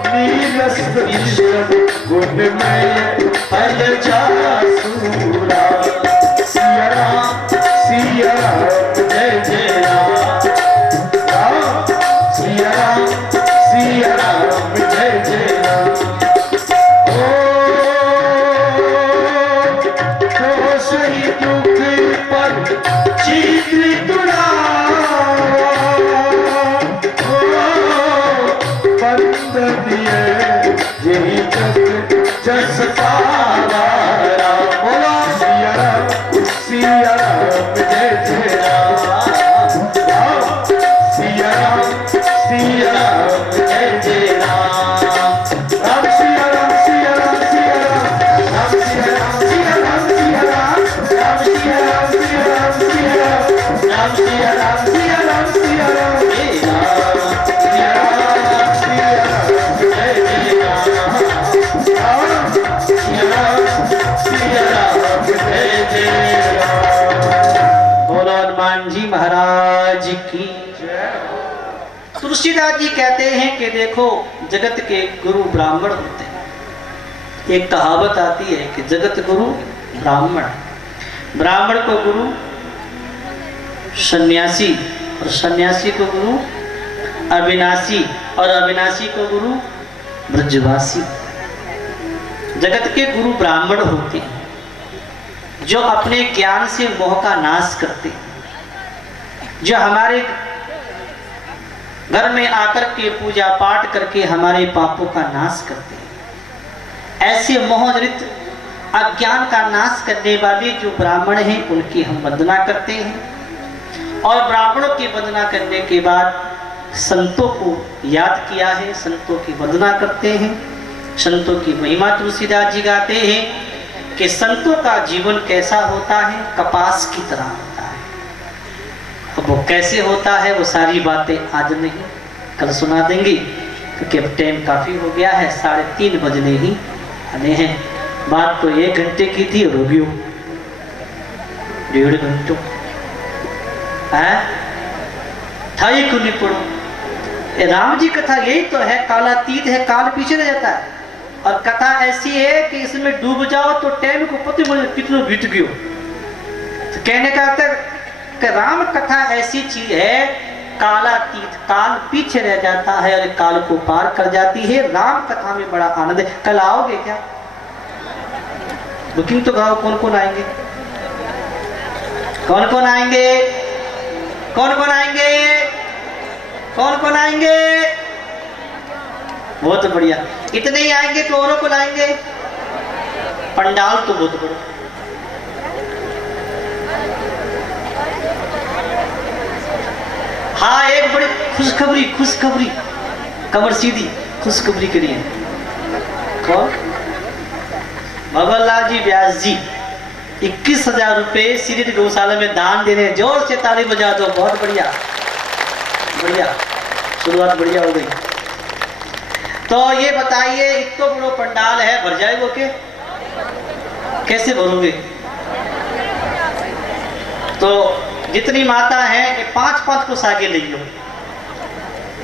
नीलस्त ईश्वर गुणमय फल चासुरा। सिया राम जय जय राम, महाराज की। तुलसीदास जी कहते हैं कि देखो जगत के गुरु ब्राह्मण होते हैं। एक कहावत आती है कि जगत गुरु ब्राह्मण, ब्राह्मण को गुरु सन्यासी, और सन्यासी को गुरु अविनाशी, और अविनाशी को गुरु ब्रजवासी। जगत के गुरु ब्राह्मण होते हैं जो अपने ज्ञान से मोह का नाश करते हैं, जो हमारे घर में आकर के पूजा पाठ करके हमारे पापों का नाश करते हैं। ऐसे मोहजनित अज्ञान का नाश करने वाले जो ब्राह्मण हैं उनकी हम वंदना करते हैं। और ब्राह्मणों की वंदना करने के बाद संतों को याद किया है, संतों की वंदना करते हैं। संतों की महिमा तुलसीदास जी गाते हैं कि संतों का जीवन कैसा होता है, कपास की तरह होता है। अब वो कैसे होता है वो सारी बातें आज नहीं कल सुना देंगी, क्योंकि अब टाइम काफ़ी हो गया है, 3:30 बजने ही आने हैं। बात तो 1 घंटे की थी और हो गई 1.5 घंटों है थाई को नहीं पढ़ो। राम जी कथा यही तो है, कालातीत है, काल पीछे रह जाता है। और कथा ऐसी है कि इसमें डूब जाओ तो टाइम को पता मुझे कितना बीत गयो। तो कहने का अर्थ कि राम कथा ऐसी चीज है, कालातीत, काल पीछे रह जाता है और काल को पार कर जाती है। राम कथा में बड़ा आनंद है। कल आओगे क्या? बुकिंग तो गाओ, कौन कौन आएंगे? कौन कौन आएंगे? कौन कौन आएंगे? कौन कौन आएंगे? बहुत बढ़िया। इतने ही आएंगे तो औरों को लाएंगे। पंडाल तो बहुत बड़ा। हाँ, एक बड़ी खुशखबरी, खुशखबरी कमर सीधी खुशखबरी के लिए। कौन? भगवान जी व्यास जी 21,000 रुपये श्री गौशाला में दान देने। जोर से ताली बजा दो। बहुत बढ़िया, बढ़िया, शुरुआत बढ़िया हो गई। तो ये बताइए, एक तो बड़ो पंडाल है, भर जाएगा के? कैसे भरोगे? तो जितनी माता है 5-5 को सागे ले लो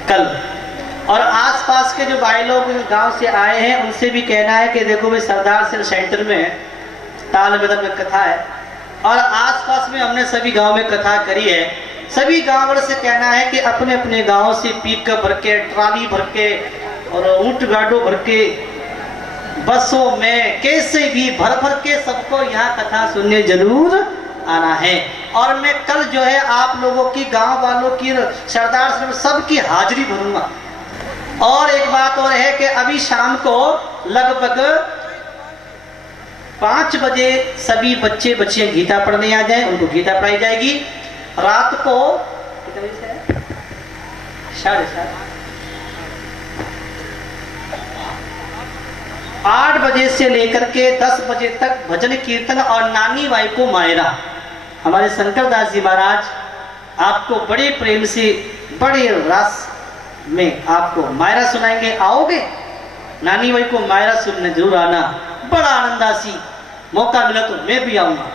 कल। और आसपास के जो भाई लोग गांव से आए हैं उनसे भी कहना है कि देखो भाई, सरदार सिंह सेंटर में ताल मैदान में कथा है, और आसपास में हमने सभी गांव में कथा करी है। सभी गांव वालों से कहना है कि अपने अपने गांव से पिकअप भर के, ट्राली भर के और ऊंट गाड़ों भर के, बसों में, कैसे भी भर भर के सबको यहाँ कथा सुनने जरूर आना है। और मैं कल जो है आप लोगों की, गांव वालों की, सरदार सिंह सबकी हाजिरी भरूंगा। और एक बात और है कि अभी शाम को लगभग 5 बजे सभी बच्चे बच्चियां गीता पढ़ने आ जाएं, उनको गीता पढ़ाई जाएगी। रात को कितने बजे से है? 7:30, 8 बजे से लेकर के 10 बजे तक भजन कीर्तन और नानी बाई को मायरा। हमारे शंकरदास जी महाराज आपको बड़े प्रेम से, बड़े रस में आपको मायरा सुनाएंगे। आओगे? नानी बाई को मायरा सुनने जरूर आना। बड़ा आनंदासी, मौका मिला तो मैं भी आऊंगा।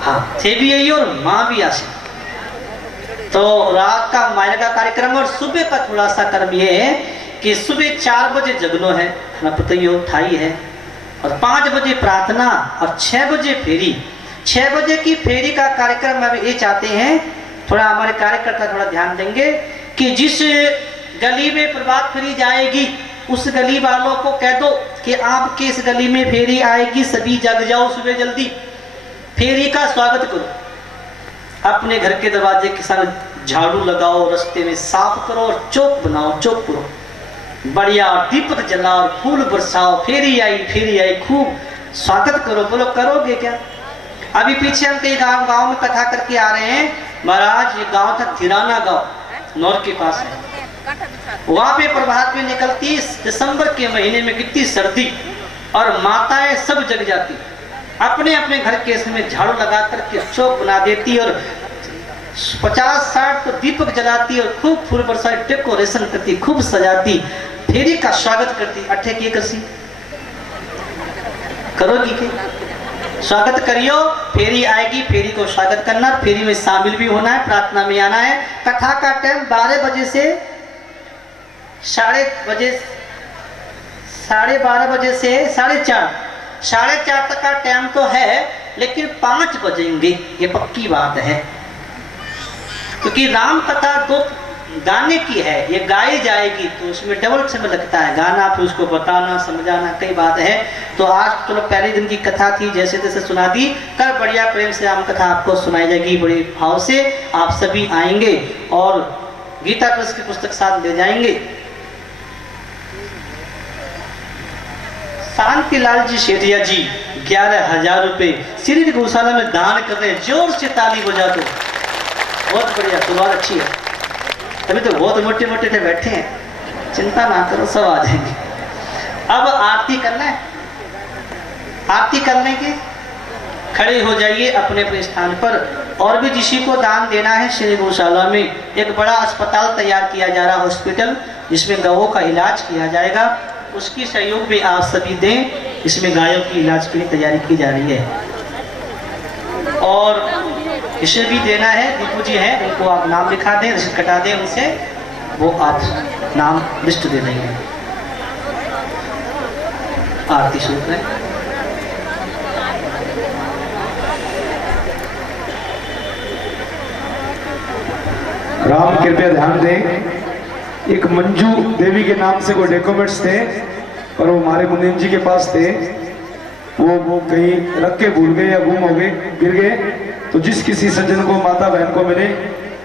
हाँ, थे भी यही और माँ भी आशी। तो रात का मायरा का कार्यक्रम, और सुबह का थोड़ा सा कर्म ये है कि सुबह 4 बजे जगनो है, पता ही हो, थाई है, और 5 बजे प्रार्थना और 6 बजे फेरी। 6 बजे की फेरी का कार्यक्रम में ये चाहते हैं, थोड़ा हमारे कार्यकर्ता थोड़ा ध्यान देंगे कि जिस गली में प्रभात फेरी जाएगी उस गली वालों को कह दो कि आपके इस गली में फेरी आएगी, सभी जग जाओ सुबह जल्दी, फेरी का स्वागत करो। अपने घर के दरवाजे के सामने झाड़ू लगाओ, रास्ते में साफ करो और चौक बनाओ, चौक करो बढ़िया, दीपक जलाओ, फूल बरसाओ, फेरी आई, खूब स्वागत करो। बोलो करोगे क्या? अभी पीछे हम कई गांव में कथा करके आ रहे हैं महाराज। ये गांव था थिराना गांव, नौर के पास है। वहां पे प्रभात में निकलती, दिसंबर के महीने में कितनी सर्दी, और माताएं सब जग जाती, अपने अपने घर के इसमें झाड़ू लगा करके चौक बना देती और 50-60 तो दीपक जलाती और खूब फूल बरसाती, डेकोरेशन करती, खूब सजाती, फेरी का स्वागत करती। अठे की करसी करोगी के? स्वागत करियो। फेरी आएगी, फेरी को स्वागत करना, फेरी में शामिल भी होना है, प्रार्थना में आना है। कथा का टाइम 12 बजे से 12:30 बजे से 4:30 तक का टाइम तो है, लेकिन 5 बजेंगे, ये पक्की बात है। क्योंकि राम कथा 2 गाने की है, ये गाई जाएगी तो उसमें डबल समय लगता है, गाना फिर उसको बताना समझाना कई बात है। तो आज चलो पहले दिन की कथा थी, जैसे तैसे सुना दी। कल बढ़िया प्रेम से राम कथा आपको सुनाई जाएगी, बड़े भाव से आप सभी आएंगे और गीता प्रेस की पुस्तक साथ ले जाएंगे। शांतिलाल जी शेठिया जी 11,000 रुपए श्री गौशाला में दान कर रहे हैं। जोर से ताली बजा दो, बहुत बढ़िया, शुरुआत अच्छी है। अभी तो बहुत मोटे मोटे से बैठे हैं, चिंता ना करो, सब आ जाएंगे। अब आरती करना है, आरती करने के खड़े हो जाइए अपने अपने स्थान पर। और भी किसी को दान देना है, श्री गौशाला में एक बड़ा अस्पताल तैयार किया जा रहा है, हॉस्पिटल, जिसमें गौओं का इलाज किया जाएगा, उसकी सहयोग भी आप सभी दें। इसमें गायों की इलाज के लिए तैयारी की जा रही है। और इसे भी देना है, दीपू जी हैं, उनको आप नाम लिखा दें, रसीद कटा दें उनसे, वो आप नाम लिस्ट दे देंगे। आरती शुरू करें। राम कृपया ध्यान दें, एक मंजू देवी के नाम से कोई डॉक्यूमेंट्स थे और वो हमारे मुनीम जी के पास थे, वो कहीं रख के भूल गए या गुम हो गए, गिर गए। तो जिस किसी सज्जन को, माता बहन को मिले,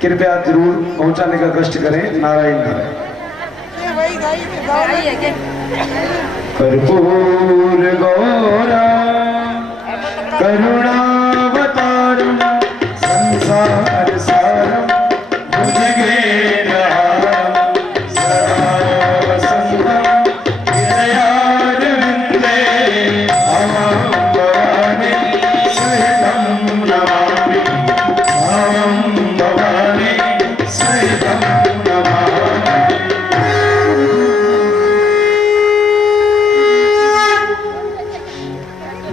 कृपया जरूर पहुंचाने का कष्ट करें। नारायण नारायण। कर्पूर गौरा करुणावतारम संसार सारम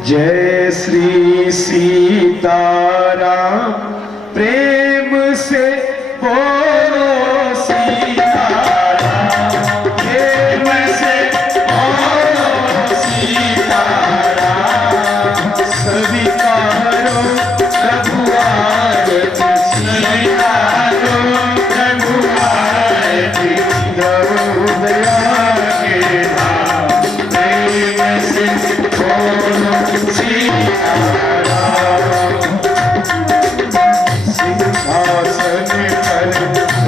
जय श्री सीताराम, प्रेम से बोलो सीताराम, प्रेम से बोलो सीताराम। स्वीकारो प्रभु आरती, स्वीकारो प्रभु आरती, दो दया के नाम, प्रेम से बोलो सीताराम। सिंहासन पर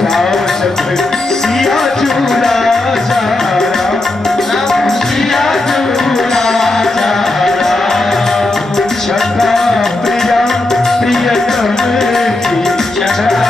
राजपथ सिया झूला जा राम, सिया झूला जा राम। छटा प्रिया प्रियतम की छटा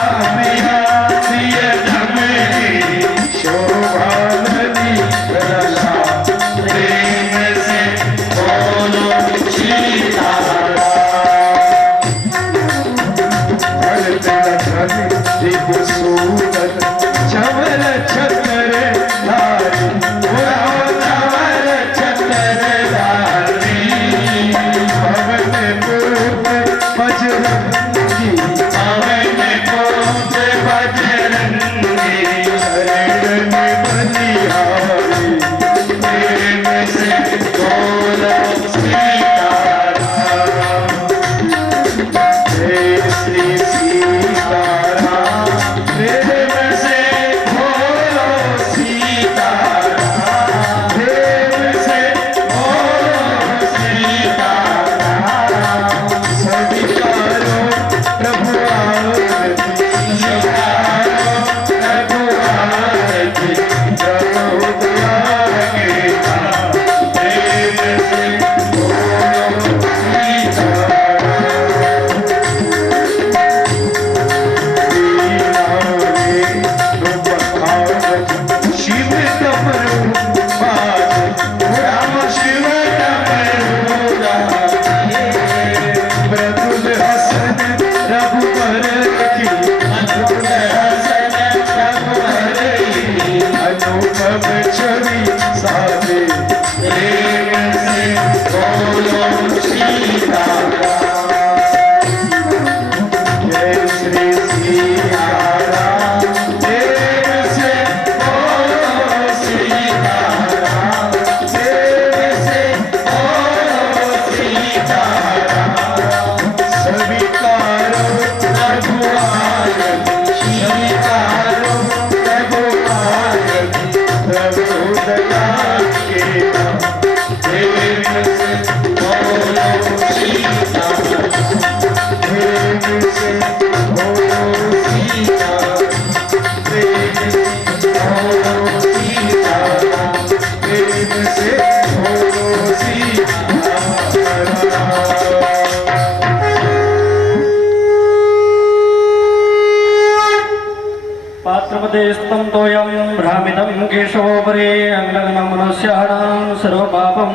शास्त्रपदेस्तं तोयं भ्रामितं केशवोपरि अंगलग्नं मनुष्याणां सर्वपापम्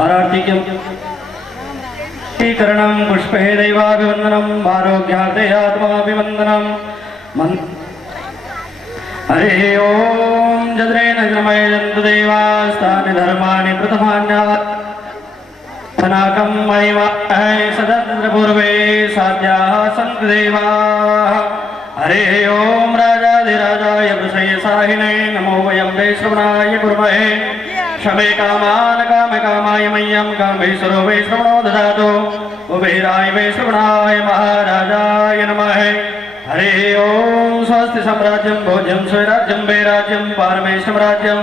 आरार्तिक्यं ीकरणं पुष्पे दैवाभिवन्दनम् आरोग्यार्थे आत्माभिवन्दनम् हरे ओम जद्रेन जन्मय जन्तु देवास्तानि धर्माणि प्रथमान्यात् धनाकं महिमाय सदन्द्रपूर्वे साध्याः सन्तु देवाः हरे ओम राजाधिराजाय वृषयसाहिने नमो वयं वैश्रवणाय कुर्महे शमे कामान कामकामाय मह्यं कामेश्वरो वैश्रवणो ददातु कुबेराय वैश्रवणाय महाराजाय नमः हरे ओम स्वस्ति साम्राज्यं भोज्यं स्वराज्यं वैराज्यं पारमेश्वरं राज्यं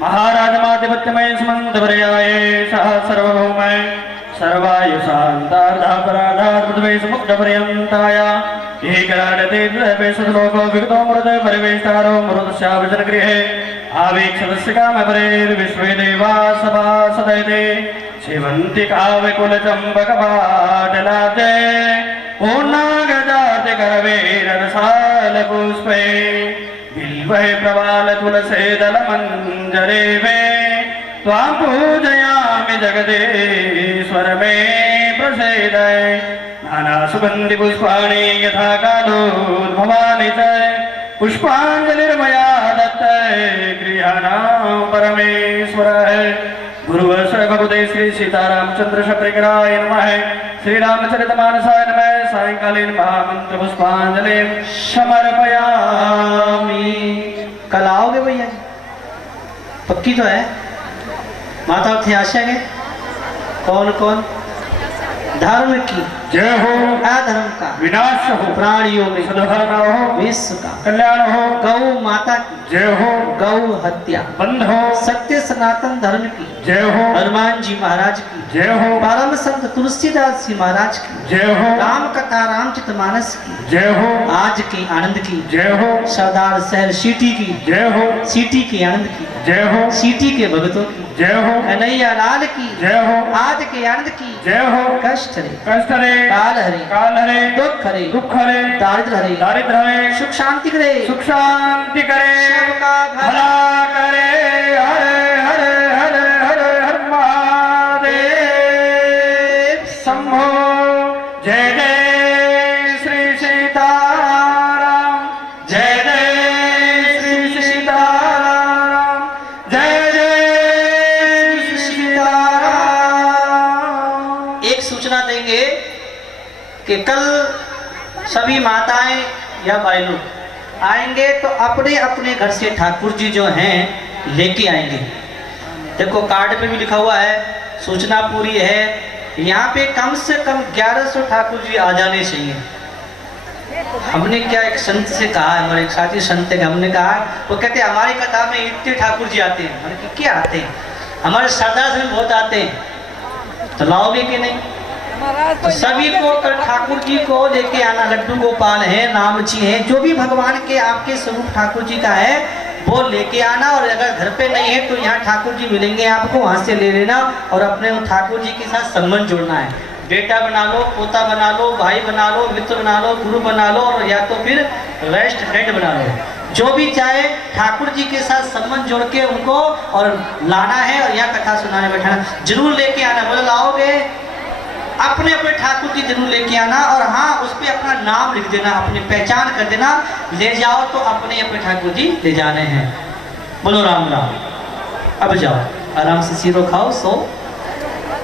महाराजमाधिपत्यमय समन्तपर्याय सह सर्वभौमय सर्वायुषान्तार्धापराधार्मद्वैसमुग्धपर्यन्ताय एकराडते द्वैवेशलोको विगतो मृद परिवेष्टारो मृतस्यावचनगृहे आवेक्षतस्य कामपरेर्विश्वे देवा सभा सदयते सेवन्ति काव्यकुलचम्बकपाटलाब्जे पूर्णागजाति करवेररसालपुष्पे बिल्वे प्रवालतुलसेदलमञ्जरे मे त्वां पूजयामि जगदीश्वर मे प्रसीद नानासुगन्धिपुष्पाणि यथा कालोद्भवानि च पुष्पाञ्जलिर्मया दत्त गृहाणां परमेश्वरः गुरुवर्ष भगवते श्री सीतारामचंद्र शप्रग्राय नमः श्री रामचरितमानसाय नमः सायंकालीन महामंत्र पुष्पांजलि समर्पयामि। कल आओगे भैया जी? पक्की तो है? माता थे आशा है? कौन कौन? धर्म की जय हो, अधर्म का विनाश हो, प्राणियों में सद्भावना हो, विश्व का कल्याण हो, गौ माता की जय हो, गौ हत्या बंद हो, सत्य सनातन धर्म की जय हो, हनुमान जी महाराज की जय हो, परम संत तुलसीदास जी महाराज की जय हो, राम कथा रामचरितमानस की जय हो, आज के आनंद की जय हो, सरदार शहर सिटी की जय हो, सिटी के आनंद की जय हो, सिटी के भक्तों की जय हो, कन्हैया लाल की जय हो, आज के आनंद की जय हो, कष्ट हरे कष्ट हरे, काल हरे काल हरे, दुख हरे दुख हरे, दारिद्र हरे दारिद्र हरे, सुख शांति करे सुख शांति करे, सबका भला करे। हरे हरे हरे हरे हर महादेव शंभो। जय जय श्री सीताराम, जय जय श्री सीताराम, जय जय श्री सीताराम। एक सूचना देंगे कि कल सभी माताएं या भाई लोग आएंगे तो अपने अपने घर से ठाकुर जी जो हैं लेके आएंगे। देखो कार्ड पे भी लिखा हुआ है, सूचना पूरी है। यहाँ पे कम से कम 1100 ठाकुर जी आ जाने चाहिए। हमने क्या एक संत से कहा, हमारे एक साथी संत है, हमने कहा, वो कहते हैं हमारी कथा में इतने ठाकुर जी आते हैं। मैंने कहा क्या आते हैं? हमारे सरदार में बहुत आते हैं। तो लाओगे कि नहीं? तो सभी को कल ठाकुर जी को लेके आना। लड्डू गोपाल है, नाम जी है, जो भी भगवान के आपके स्वरूप ठाकुर जी का है वो लेके आना। और अगर घर पे नहीं है तो यहाँ ठाकुर जी मिलेंगे आपको, वहाँ से ले लेना और अपने ठाकुर जी के साथ संबंध जोड़ना है। बेटा बना लो, पोता बना लो, भाई बना लो, मित्र बना लो, गुरु बना लो, और या तो फिर बेस्ट फ्रेंड बना लो। जो भी चाहे ठाकुर जी के साथ संबंध जोड़ के उनको और लाना है और यहाँ कथा सुनाने बैठाना। जरूर लेके आना। बोले लाओगे? अपने अपने ठाकुर जी जरूर लेके आना। और हाँ, उस पर अपना नाम लिख देना, अपनी पहचान कर देना। ले जाओ तो अपने अपने ठाकुर जी ले जाने हैं। बोलो राम राम। अब जाओ आराम से, सीरो खाओ, सो,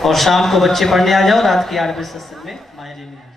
और शाम को बच्चे पढ़ने आ जाओ। रात के 8 बजे सत्संग में मायरे में।